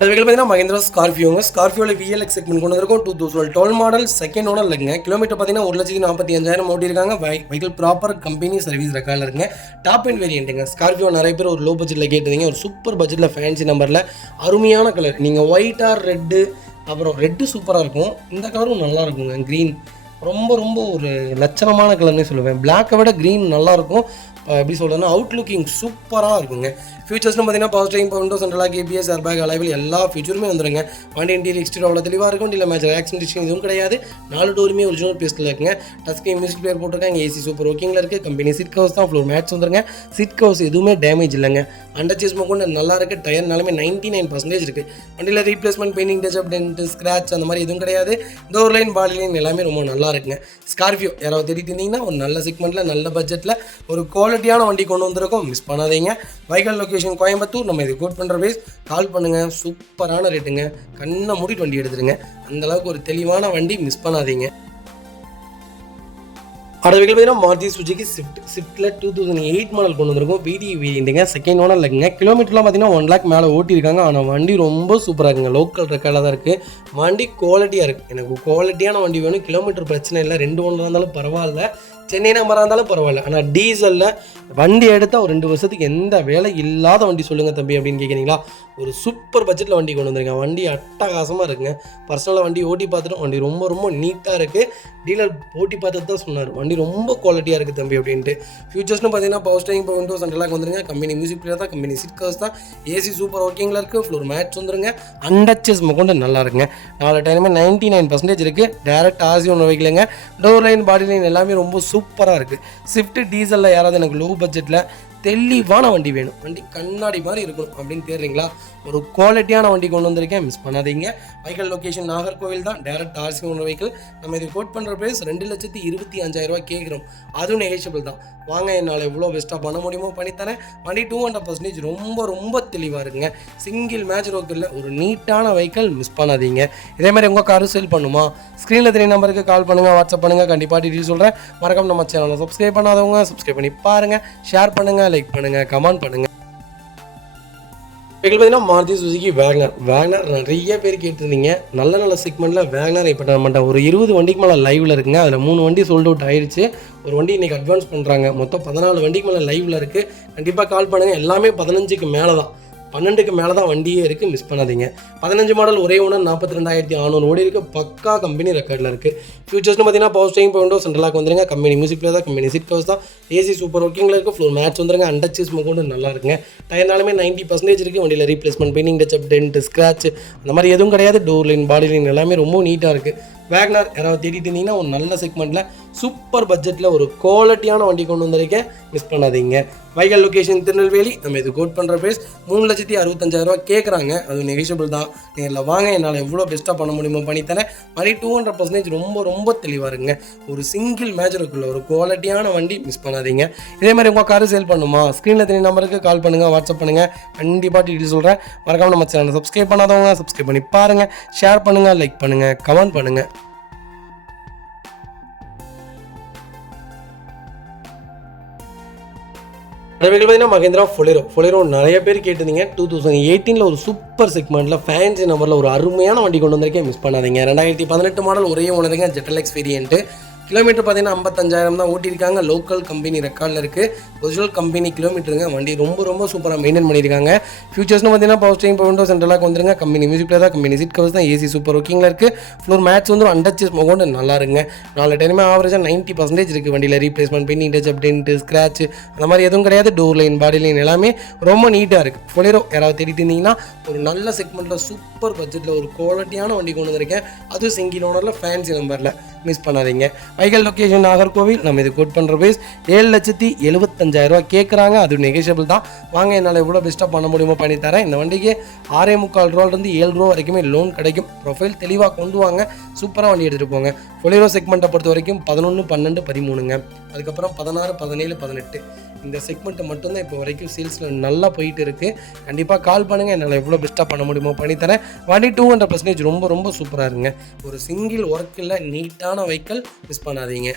அது பார்த்தீங்கன்னா மஹிந்திரா ஸ்கார்பியோங்க. ஸ்கார்பியோவில் VLX செக்மெண்ட் கொண்டு வந்திருக்கோம். 2012 மாடல், செகண்ட் ஓனர் இருக்குங்க. கிலோமீட்டர் பார்த்தீங்கன்னா 1,45,000 ஓடி இருக்காங்க. வெஹிக்கிள் ப்ராப்பர் கம்பெனி சர்வீஸ் ரெக்கார்டில் இருக்குங்க. Top end வேரியண்ட்டுங்க. ஸ்கார்பியோ நிறைய பேர் ஒரு லோ பட்ஜெட்டில் கேட்டிருந்தீங்க. ஒரு சூப்பர் பட்ஜெட்டில் ஃபேன்சி நம்பரில் அருமையான கலர். நீங்கள் ஒயிட் ஆர் ரெட்டு, அப்புறம் ரெட்டு சூப்பராக இருக்கும். இந்த கலரும் நல்லா இருக்குங்க. க்ரீன் ரொம்ப ஒரு லட்சணமான கலர்னே சொல்லுவேன். பிளாக்கை விட க்ரீன் நல்லாயிருக்கும். எப்படி சொல்கிறதுன்னா அவுட்லுக்கிங் சூப்பராக இருக்குங்க. ஃபியூச்சர்ஸ்னு பார்த்தீங்கன்னா பவர் ஸ்டீரிங், பவுண்டோ, சென்ட்ரலா, KPS, ஏர்பேக், அலாய்வில் எல்லா ஃபியூச்சருமே வந்துருங்க. வண்டி இன்டீரியர் எக்ஸ்டீரியர் அவ்வளோ தெளிவாக இருக்கும். வண்டியில் மேஜர் ஆக்சிடென்ட் ஹிஸ்ட்ரி எதுவும் கிடையாது. 4 டோருமே ஒரிஜினல் பீஸில் இருக்குங்க. டச் ஸ்க்ரீன் மியூசிக் பிளேயர் போட்டிருக்காங்க. AC சூப்பர் ஒர்க்கிங்கில் இருக்குது. கம்பெனி சீட் கவர்ஸ் தான். ஃப்ளோர் மேட்ச் வந்துருங்க. சீட் கவர்ஸ் எதுவுமே டேமேஜ் இல்லைங்க. அண்டர் செஸ்மே கூட நல்லா இருக்குது. டயர்னாலுமே 99% இருக்குது. வண்டியில் replacement, painting, touch up, dent, scratch அந்த மாதிரி எதுவும் கிடையாது. டோர் லைன், பாடி லைன் எல்லாமே ரொம்ப நல்லா இருக்குங்க. ஸ்கார்பியோ யாராவது தேடிட்டு இருந்தீங்கன்னா ஒரு நல்ல செக்மெண்ட்டில் நல்ல பட்ஜெட்டில் ஒரு குவாலிட்டியான வண்டி கொண்டு வந்திருக்கோம். மிஸ் பண்ணாதீங்க. Vehicle location Coimbatore. நம்ம இது கோட் பண்ணுற பேஸ். கால் பண்ணுங்கள். சூப்பரான ரேட்டுங்க. கண்ணை மூடிட்டு வண்டி எடுத்துருங்க. அந்தளவுக்கு ஒரு தெளிவான வண்டி. மிஸ் பண்ணாதீங்க. அடுத்த வெஹிக்கிள் பார்த்தீங்கன்னா மாருதி சுஜுகி ஸ்விஃப்ட்டில் 2008 மாடல் கொண்டு வந்திருக்கும். விடி வேரியண்ட்டுங்க, செகண்ட் ஓனர் இருக்குங்க. கிலோமீட்டர்லாம் பார்த்தீங்கன்னா 1 லேக் மேலே ஓட்டியிருக்காங்க. ஆனால் வண்டி ரொம்ப சூப்பராக இருக்குங்க. லோக்கல் ரெக்கார்டாக தான் இருக்குது. வண்டி குவாலிட்டியாக இருக்குது. எனக்கு குவாலிட்டியான வண்டி வேணும். கிலோமீட்டர் பிரச்சனை இல்லை. 2 ஓனராக இருந்தாலும் பரவாயில்ல, சென்னை நம்பராக இருந்தாலும் பரவாயில்ல. ஆனால் டீசலில் வண்டி எடுத்தால் ஒரு 2 வருஷத்துக்கு எந்த வேலை இல்லாத வண்டி சொல்லுங்கள் தம்பி அப்படின்னு கேட்குறீங்களா? ஒரு சூப்பர் பட்ஜெட்டில் வண்டி கொண்டு வந்திருக்கேன். வண்டி அட்டகாசமாக இருக்குங்க. பர்சனலாக வண்டி ஓட்டி பார்த்துட்டோம். வண்டி ரொம்ப ரொம்ப நீட்டாக இருக்குது. டீலர் ஓட்டி பார்த்துட்டு தான் சொன்னார் வண்டி ரொம்ப குவாலிட்டியாக இருக்குது தம்பி அப்படின்ட்டு. ஃபியூச்சர்ஸ்னு பார்த்தீங்கன்னா பவர் ஸ்டேரிங், இப்போ விண்டோஸ் சென்ட்ரலாக வந்துருங்க. கம்பெனி மியூசிக் பிளேயர் தான், கம்பெனி சீட் கவர்ஸ் தான், ஏசி சூப்பர் ஒர்க்கிங்கில் இருக்குது. ஃப்ளோர் மேட்ச் வந்துருங்க. அண்டச்சஸ் கொண்டு நல்லா இருக்குங்க. 4 டைமே 99% இருக்குது. டேரக்ட் ஆர்சி ஒன்று வைக்கலைங்க. டோர் லைன், பாடி லைன் எல்லாமே ரொம்ப சூப்பராக இருக்குது. ஸ்விஃப்ட் டீசலில் யாராவது எனக்கு லோ பட்ஜெட்டில் தெளிவான வண்டி வேணும், வண்டி கண்ணாடி மாதிரி இருக்கணும் அப்படின்னு தேடுறீங்களா? ஒரு குவாலிட்டியான வண்டி கொண்டு வந்திருக்கேன், மிஸ் பண்ணாதீங்க. வெஹிக்கல் லொக்கேஷன் நாகர்கோவில் தான். டேரக்ட் ஆர்சி ஒன்று வெஹிக்கல். நம்ம இது கோட் பண்ணுற ப்ரைஸ் 2,25,000 கேட்குறோம். அதுவும் நெகோஷியபிள் தான். வாங்க, என்னால் எவ்வளோ பெஸ்ட்டாக பண்ண முடியுமோ பண்ணித்தரேன். வண்டி 200% ரொம்ப ரொம்ப தெளிவாக இருக்குங்க. சிங்கிள் மேட்ச் ரோக்கில் ஒரு நீட்டான வெஹிக்கல், மிஸ் பண்ணாதீங்க. இதே மாதிரி உங்கள் காரு சேல் பண்ணுமா? ஸ்க்ரீனில் 3 நம்பருக்கு கால் பண்ணுங்கள், வாட்ஸ்அப் பண்ணுங்கள். கண்டிப்பாக டீட்டெயில் சொல்கிறேன். மறக்காம நம்ம சேனலை சப்ஸ்கிரைப் பண்ணாதவங்க சப்ஸ்கிரைப் பண்ணி பாருங்கள். ஷேர் பண்ணுங்கள், லைக் பண்ணுங்கள், கமெண்ட் பண்ணுங்கள். வெஹிக்கிள் பார்த்தீங்கன்னா மாருதி சுசுகி வேகனர் நிறைய பேர் கேட்டிருந்தீங்க. நல்ல செக்மெண்ட்டில் வேகனர் இப்போ நம்மகிட்ட ஒரு 20 வண்டிக்கு மேலே லைவில் இருக்குங்க. அதில் 3 வண்டி சோல்ட் அவுட் ஆயிடுச்சு. ஒரு வண்டி இன்றைக்கி அட்வான்ஸ் பண்ணுறாங்க. மொத்தம் 14 வண்டிக்கு மேலே லைவில் இருக்குது. கண்டிப்பாக கால் பண்ணுங்கள். எல்லாமே 15க்கு மேலே தான், 12க்கு மேலே தான் வண்டியே இருக்குது, மிஸ் பண்ணாதீங்க. 15 மாடல் ஒரே ஓனர், 42,600 ஓடி இருக்குது. பக்கா கம்பெனி ரெக்கார்டில் இருக்குது. ஃபியூச்சர்ஸ்னு பார்த்தீங்கன்னா பவர் ஸ்டேரிங், விண்டோஸ் சென்ட்ரலாக வந்துருங்க. கம்பெனி மியூசிக் பிளேயர் தான், கம்பெனி சீட் கவர்ஸ் தான், ஏசி சூப்பர் ஒர்க்கிங்கில் இருக்குது. ஃப்ளோர் மேட்ச் வந்துருங்க. அண்டச்சஸ் கொண்டு நல்லா இருக்குங்க. டயர்னாலுமே 90% இருக்குது. வண்டியில் replacement, painting, touch up, dent, scratch அந்த மாதிரி எதுவும் கிடையாது. டோர் லைன், பாடி லைன் எல்லாமே ரொம்ப நீட்டாக இருக்குது. வேகனர் யாராவது தேடிட்டு இருந்தீங்கன்னா ஒரு நல்ல செக்மெண்ட்டில் சூப்பர் பட்ஜெட்டில் ஒரு குவாலிட்டியான வண்டி கொண்டு வந்திருக்கேன், மிஸ் பண்ணாதீங்க. Vehicle location Tirunelveli. நம்ம இது கோட் பண்ணுற ப்ரைஸ் 3,65,000 கேட்குறாங்க. அது நெகோஷியபிள் தான். நேரில் வாங்க, என்னால் எவ்வளோ பெஸ்ட்டாக பண்ண முடியுமோ பண்ணித்தரேன். மாதிரி 200% ரொம்ப ரொம்ப தெளிவாக இருக்குங்க. ஒரு சிங்கிள் மேட்ச் இருக்குள்ள ஒரு குவாலிட்டியான வண்டி, மிஸ் பண்ணாதீங்க. இதே மாதிரி உங்கள் காரு சேல் பண்ணுமா? ஸ்க்ரீனில் 3 நம்பருக்கு கால் பண்ணுங்கள், வாட்ஸ்அப் பண்ணுங்கள். கண்டிப்பாக டீட்டெயில் சொல்கிறேன். மறக்காமல் நம்ம சேனலை சப்ஸ்கிரைப் பண்ணாதவங்க சப்ஸ்கிரைப் பண்ணி பாருங்கள். ஷேர் பண்ணுங்கள், லைக் பண்ணுங்கள், கமெண்ட் பண்ணுங்கள். வெஹிக்கிள் பார்த்தீங்கன்னா மகேந்திரா ஃபொலேரோ நிறைய பேர் கேட்டிருந்தீங்க. 2018 ஒரு சூப்பர் செக்மெண்ட்டில் ஃபேன்சி நம்பரில் ஒரு அருமையான வண்டி கொண்டு வந்திருக்கேன், மிஸ் பண்ணாதீங்க. 2018 மாடல் ஒரே ஓனருங்க, ஜெட்டல் வேரியன்ட்டு. கிலோமீட்டர் பார்த்தீங்கன்னா 55,000 தான் ஓட்டியிருக்காங்க. லோக்கல் கம்பெனி ரெக்கார்டில் இருக்குது. ஒரிஜினல் கம்பெனி கிலோமீட்டருங்க. வண்டி ரொம்ப ரொம்ப சூப்பராக மெயின்டைன் பண்ணியிருக்காங்க. ஃபியூச்சர்ஸ்னு பார்த்தீங்கன்னா பவர் ஸ்டேரிங், விண்டோஸ் சென்ட்ரலாக வந்துருங்க. கம்பெனி மியூசிக் பிளேயர் தான், கம்பெனி சீட் கவர்ஸ் தான், ஏசி சூப்பர் ஒர்க்கிங்கில் இருக்குது. ஃப்ளோர் மேட்ச் வந்து அண்டச்சஸ் கொண்டு நல்லா இருக்குங்க. 4 டைமே ஆவரேஜாக 90% இருக்குது. வண்டியில் replacement, painting, touch up, dent, scratch அந்த மாதிரி எதுவும் கிடையாது. டோர் லைன், பாடி லைன் எல்லாமே ரொம்ப நீட்டாக இருக்குது. ஃபொலேரோ யாராவது தேடிட்டு இருந்தீங்கன்னா ஒரு நல்ல செக்மெண்ட்டில் சூப்பர் பட்ஜெட்டில் ஒரு குவாலிட்டியான வண்டி கொண்டு வந்திருக்கேன். அதுவும் சிங்கிள் ஓனரில் ஃபேன்சி நம்பரில், மிஸ் பண்ணாதீங்க. Vehicle location Nagercoil. நம்ம இது கோட் பண்ணுற ப்ரைஸ் 7,75,000 கேட்குறாங்க. அது நெகோஷியபிள் தான். வாங்க, என்னால் எவ்வளோ பெஸ்ட்டாக பண்ண முடியுமோ பண்ணித்தரேன். இந்த வண்டிக்கு 6,45 7 வரைக்குமே லோன் கிடைக்கும். ப்ரொஃபைல் தெளிவாக கொண்டு வாங்க, சூப்பராக வண்டி எடுத்துகிட்டு போங்க. ஃபொலேரோ செக்மெண்ட்டை பொறுத்த வரைக்கும் 11, 12, 13ங்க. அதுக்கப்புறம் 16, 17, 18 இந்த செக்மெண்ட்டை மட்டும்தான் இப்போ வரைக்கும் சேல்ஸில் நல்லா போயிட்டு இருக்குது. கண்டிப்பாக கால் பண்ணுங்கள், என்னால் எவ்வளோ பெஸ்ட்டாக பண்ண முடியுமோ பண்ணித்தரேன். வண்டி 200% ரொம்ப ரொம்ப சூப்பராக இருங்க. ஒரு சிங்கிள் ஒர்க்கில் நீட்டான வெஹிக்கல், மிஸ் பண்ணாதீங்க.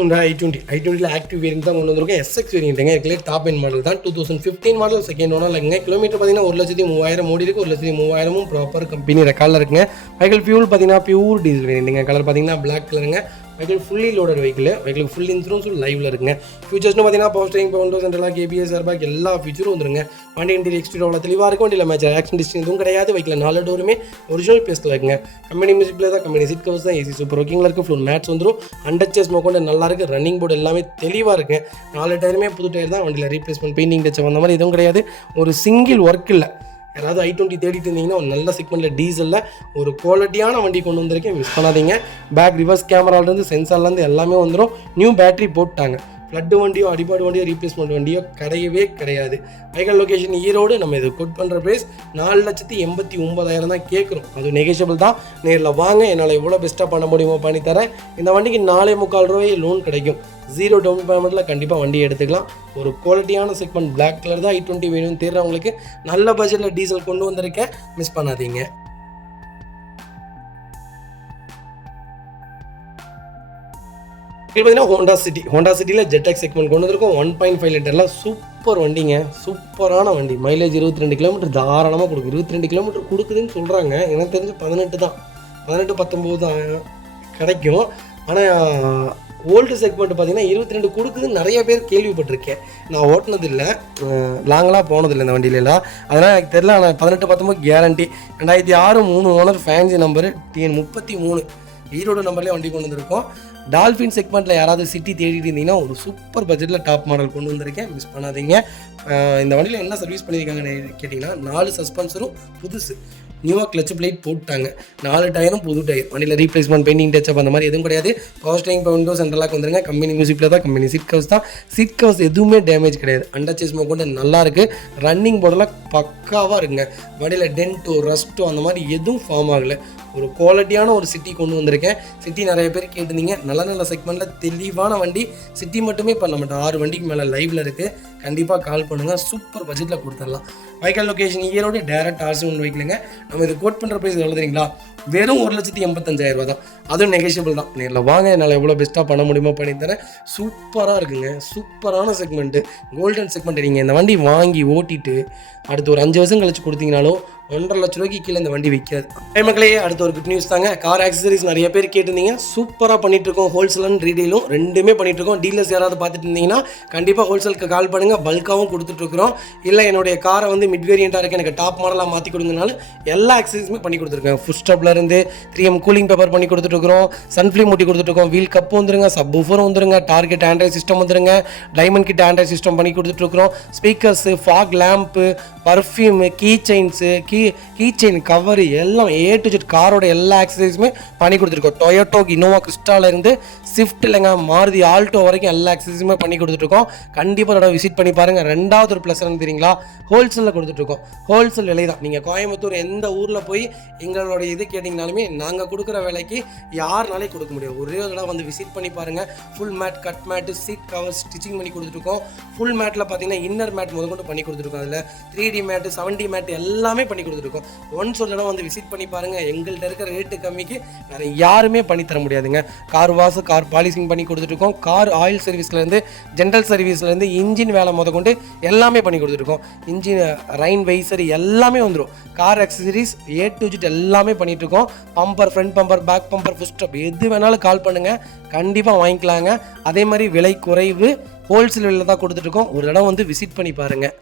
உங்கள் i20 ஆக்டிவ் வேரியன்ட் தான் கொண்டு வந்திருக்கோம். SX வேரியன்ட்டுங்க. இதுலேயே டாப் எண்ட் மாடல் தான். 2015 மாடல் செகண்ட் ஓனர் இல்லைங்க. கிலோமீட்டர் பார்த்தீங்கன்னா 1,03,000 ஓடி இருக்குது. 1,03,000 ப்ராப்பர் கம்பெனி ரெக்கார்டில் இருக்குங்க. வெஹிக்கல் ஃபியூல் பார்த்தீங்கன்னா பியூர் டீசல் வேரியன்ட்டுங்க. கலர் பார்த்தீங்கன்னா பிளாக் கலருங்க. Vehicle fully loaded vehicle full இன்சூரன்ஸும் லைவில் இருக்குங்க. ஃபியூச்சர்ஸ்னு பார்த்தீங்கன்னா power steering, windows central lock, ABS, airbag எல்லா ஃபீச்சரும் வந்துருங்க. வண்டி இன்டீரியர் எக்ஸ்டீரியர் அவ்வளோ தெளிவாக இருக்கும். வண்டியில் மேட்ச் ஆக்ஷன் டிஸ்டிங் எதுவும் கிடையாது. வெஹிக்கில் 4 டோருமே ஒரிஜினல் பேஸ்ட்டில் இருக்குங்க. கம்பெனி மியூசிக் பிளேயர் தான், கம்பெனி சீட் கவர்ஸ் தான், ஏசி சூப்பர் ஒர்க்கிங்கில் இருக்குது. ஃபுல் மேட்ச் வந்துடும். அண்டச்சஸ் கொண்டு நல்லா இருக்குது. ரன்னிங் போர்டு எல்லாமே தெளிவாக இருக்குது. 4 டயருமே புது டயர் தான். வண்டியில் ரீப்ளேஸ்மெண்ட், பெயிண்டிங், டச்சப் அந்த மாதிரி எதுவும் கிடையாது. ஒரு சிங்கிள் ஒர்க் இல்லை. யாராவது i20 தேடிட்டு இருந்தீங்கன்னா ஒரு நல்ல செக்மெண்ட்டில் டீசலில் ஒரு குவாலிட்டியான வண்டி கொண்டு வந்திருக்கேன், மிஸ் பண்ணாதீங்க. பேக் ரிவர்ஸ் கேமராலேருந்து சென்சார்லேருந்து எல்லாமே வந்துடும். நியூ பேட்டரி போட்டாங்க. ஃப்ளட்டு வண்டியோ அடிபாடு வண்டியோ ரீப்ளேஸ்மெண்ட் வண்டியோ கிடையவே கிடையாது. Vehicle location Erode. நம்ம இது கோட் பண்ணுற ப்ரைஸ் 4,89,000 தான் கேட்குறோம். அது நெகோஷியபிள் தான். நேரில் வாங்க, என்னால் எவ்வளோ பெஸ்ட்டாக பண்ண முடியுமோ பண்ணித்தரேன். இந்த வண்டிக்கு 4,45,000 லோன் கிடைக்கும். 0 டவுன் பேமெண்ட்டில் கண்டிப்பாக வண்டி எடுத்துக்கலாம். ஒரு குவாலிட்டியான செக்மெண்ட் பிளாக் கலர் தான் i20 வேணும்னு தேடுறவங்களுக்கு நல்ல பட்ஜெட்டில் டீசல் கொண்டு வந்திருக்கேன், மிஸ் பண்ணாதீங்க. இது பார்த்தீங்கன்னா ஹோண்டா சிட்டியில் ஜெட்எக்ஸ் செக்மெண்ட் கொண்டு வந்திருக்கோம். 1.5 லிட்டர்லாம் சூப்பர் வண்டிங்க, சூப்பரான வண்டி. மைலேஜ் 22 கிலோமீட்டர் தாராளமாக கொடுக்கும். 22 கிலோமீட்டர் கொடுக்குதுன்னு சொல்கிறாங்க. எனக்கு தெரிஞ்சு 18 தான், 18-19 தான் கிடைக்கும். ஆனால் ஓல்டு செக்மெண்ட் பார்த்தீங்கன்னா 22 கொடுக்குதுன்னு நிறைய பேர் கேள்விப்பட்டிருக்கேன். நான் ஓட்டினது இல்லை, லாங்கெலாம் போனதில்லை இந்த வண்டியிலலாம், அதனால் எனக்கு தெரில. ஆனால் 18-19 guarantee. 2006 3 owner, fancy number TN33 Erode நம்பர்லேயே வண்டி கொண்டு வந்திருக்கோம். டால்ஃபின் செக்மெண்ட்டில் யாராவது சிட்டி தேடிட்டு இருந்தீங்கன்னா ஒரு சூப்பர் பட்ஜெட்டில் டாப் மாடல் கொண்டு வந்திருக்கேன், மிஸ் பண்ணாதீங்க. இந்த வண்டியில் என்ன சர்வீஸ் பண்ணியிருக்காங்கன்னு கேட்டிங்கன்னா 4 சஸ்பென்சரும் புதுசு, நியூவாக கிளச் பிளேட் போட்டாங்க, 4 டயரும் புது டயர். வண்டியில் ரீப்ளேஸ்மெண்ட், பெயிண்டிங், டச்சப் அந்த மாதிரி எதுவும் கிடையாது. பவர் ஸ்டேரிங், விண்டோஸ் சென்ட்ரலாக வந்துருங்க. கம்பெனி மியூசிக்கில் தான், கம்பெனி சீட் கவர்ஸ் தான். சீட் கவர்ஸ் எதுவுமே டேமேஜ் கிடையாது. அண்டர்ச்சேஸ் கொண்டு நல்லா இருக்குது. ரன்னிங் போர்டெல்லாம் பக்காவாக இருக்குங்க. வண்டியில் டென்ட்டோ ரஸ்ட்டோ அந்த மாதிரி எதுவும் ஃபார்ம் ஆகலை. ஒரு குவாலிட்டியான ஒரு சிட்டி கொண்டு வந்திருக்கேன். சிட்டி நிறைய பேர் கேட்டிருந்தீங்க. நல்ல நல்ல செக்மெண்ட்டில் தெளிவான வண்டி. சிட்டி மட்டுமே பண்ண மாட்டோம், 6 வண்டிக்கு மேலே லைவில் இருக்குது. கண்டிப்பாக கால் பண்ணுங்கள், சூப்பர் பட்ஜெட்டில் கொடுத்துடலாம். Vehicle location Erode, direct RC1 வெஹிக்கிளுங்க. நம்ம இது கோட் பண்ணுற ப்ரைஸ் எவ்வளோ தெரியுங்களா? வெறும் 1,85,000 தான். அதுவும் நெகோஷியபிள் தான். நேரில் வாங்க, என்னால் எவ்வளோ பெஸ்ட்டாக பண்ண முடியுமோ பண்ணித்தரேன். சூப்பராக இருக்குங்க, சூப்பரான செக்மெண்ட்டு, கோல்டன் செக்மெண்ட். நீங்கள் இந்த வண்டி வாங்கி ஓட்டிட்டு அடுத்து ஒரு 5 வருஷம் கழிச்சு கொடுத்தீங்கனாலும் 1.5 லட்ச ரூபாய்க்கு கீழே இந்த வண்டி விற்காது. மக்களே, அடுத்த ஒரு குட் நியூஸ் தாங்க. கார் ஆக்சசரிஸ் நிறைய பேர் கேட்டிருந்தீங்க. சூப்பராக பண்ணிகிட்ருக்கோம். ஹோல்சேல் அண்ட் ரீடெயிலும் ரெண்டுமே பண்ணிகிட்ருக்கோம். டீலர்ஸ் யாராவது பார்த்துட்டு இருந்தீங்கன்னா கண்டிப்பாக ஹோல்சேலுக்கு கால் பண்ணுங்கள். பல்காகவும் கொடுத்துட்ருக்குறோம். இல்லை என்னுடைய காரை வந்து மிட் வேரியண்ட்டாக இருக்குது, எனக்கு டாப் மாடலாக மாற்றி கொடுங்கனாலும் எல்லா ஆக்சசரிஸுமே பண்ணி கொடுத்துருக்கேன். ஃபுட் ஸ்டாப்லேருந்து 3M கூலிங் பேப்பர் பண்ணி கொடுத்துட்ருக்குறோம். சன்ஃப்ளீம் மூட்டி கொடுத்துட்ருக்கோம். வீல் கப்பு வந்துருங்க, சப் ஊஃபரும் வந்துருங்க, டார்கெட் ஆண்ட்ராய்ட் சிஸ்டம் வந்துருங்க, டைமண்ட் கிட் ஆண்ட்ராய்ட் சிஸ்டம் பண்ணி கொடுத்துட்ருக்குறோம். Speakers, fog lamp, perfume, key chains, key chain cover எல்லாம் A to Z காரோட எல்லா ஆக்சசரிஸுமே பண்ணி கொடுத்துருக்கோம். டொயோட்டோ, இனோவா கிறிஸ்டாலேருந்து ஸ்விஃப்ட் இல்லைங்க, மாருதி ஆல்டோ வரைக்கும் எல்லா ஆக்சசரிஸுமே பண்ணி கொடுத்துட்ருக்கோம். கண்டிப்பாக அதோட விசிட் பண்ணி பாருங்கள். ரெண்டாவது ஒரு ப்ளஸ் என்ன தெரியுங்களா? ஹோல்சேலில் கொடுத்துட்ருக்கோம். ஹோல்சேல் விலை தான். நீங்கள் கோயம்புத்தூர் எந்த ஊரில் போய் எங்களோட இது கேட்டிங்கனாலுமே நாங்கள் கொடுக்குற விலைக்கு யாருனாலே கொடுக்க முடியும். ஒரே ஒரு தடவை வந்து விசிட் பண்ணி பாருங்கள். Full mat, cut mat, seat cover stitching பண்ணி கொடுத்துருக்கோம். ஃபுல் மேட்டில் பார்த்தீங்கன்னா இன்னர் மேட் முதற்கொண்டு பண்ணி கொடுத்துருக்கோம். அதில் 3D மேட்டு, 7D மேட்டு எல்லாமே பண்ணி கொடுத்துருக்கோம். ஒன்ஸ் ஒரு தடவை வந்து விசிட் பண்ணி பாருங்கள். எங்கள்கிட்ட இருக்கிற ரேட்டு கம்மிக்கு வேறு யாருமே பண்ணி தர முடியாதுங்க. கார் வாஷ், கார் பாலிசிங் பண்ணி கொடுத்துருக்கோம். கார் ஆயில் சர்வீஸ்லேருந்து, ஜென்ரல் சர்வீஸ்லேருந்து, இன்ஜின் வேலை முதற்கொண்டு எல்லாமே பண்ணி கொடுத்துருக்கோம். இன்ஜின் ரைன் வைசர் எல்லாமே வந்துடும். Car accessories A to Z எல்லாமே பண்ணிகிட்ருக்கோம். Bumper, front bumper, back bumper, foot stop எது வேணாலும் கால் பண்ணுங்கள், கண்டிப்பாக வாங்கிக்கலாங்க. அதே மாதிரி விலை குறைவு, ஹோல்சேல் விலையில் தான் கொடுத்துட்ருக்கோம். ஒரு தடவை வந்து விசிட் பண்ணி பாருங்கள்.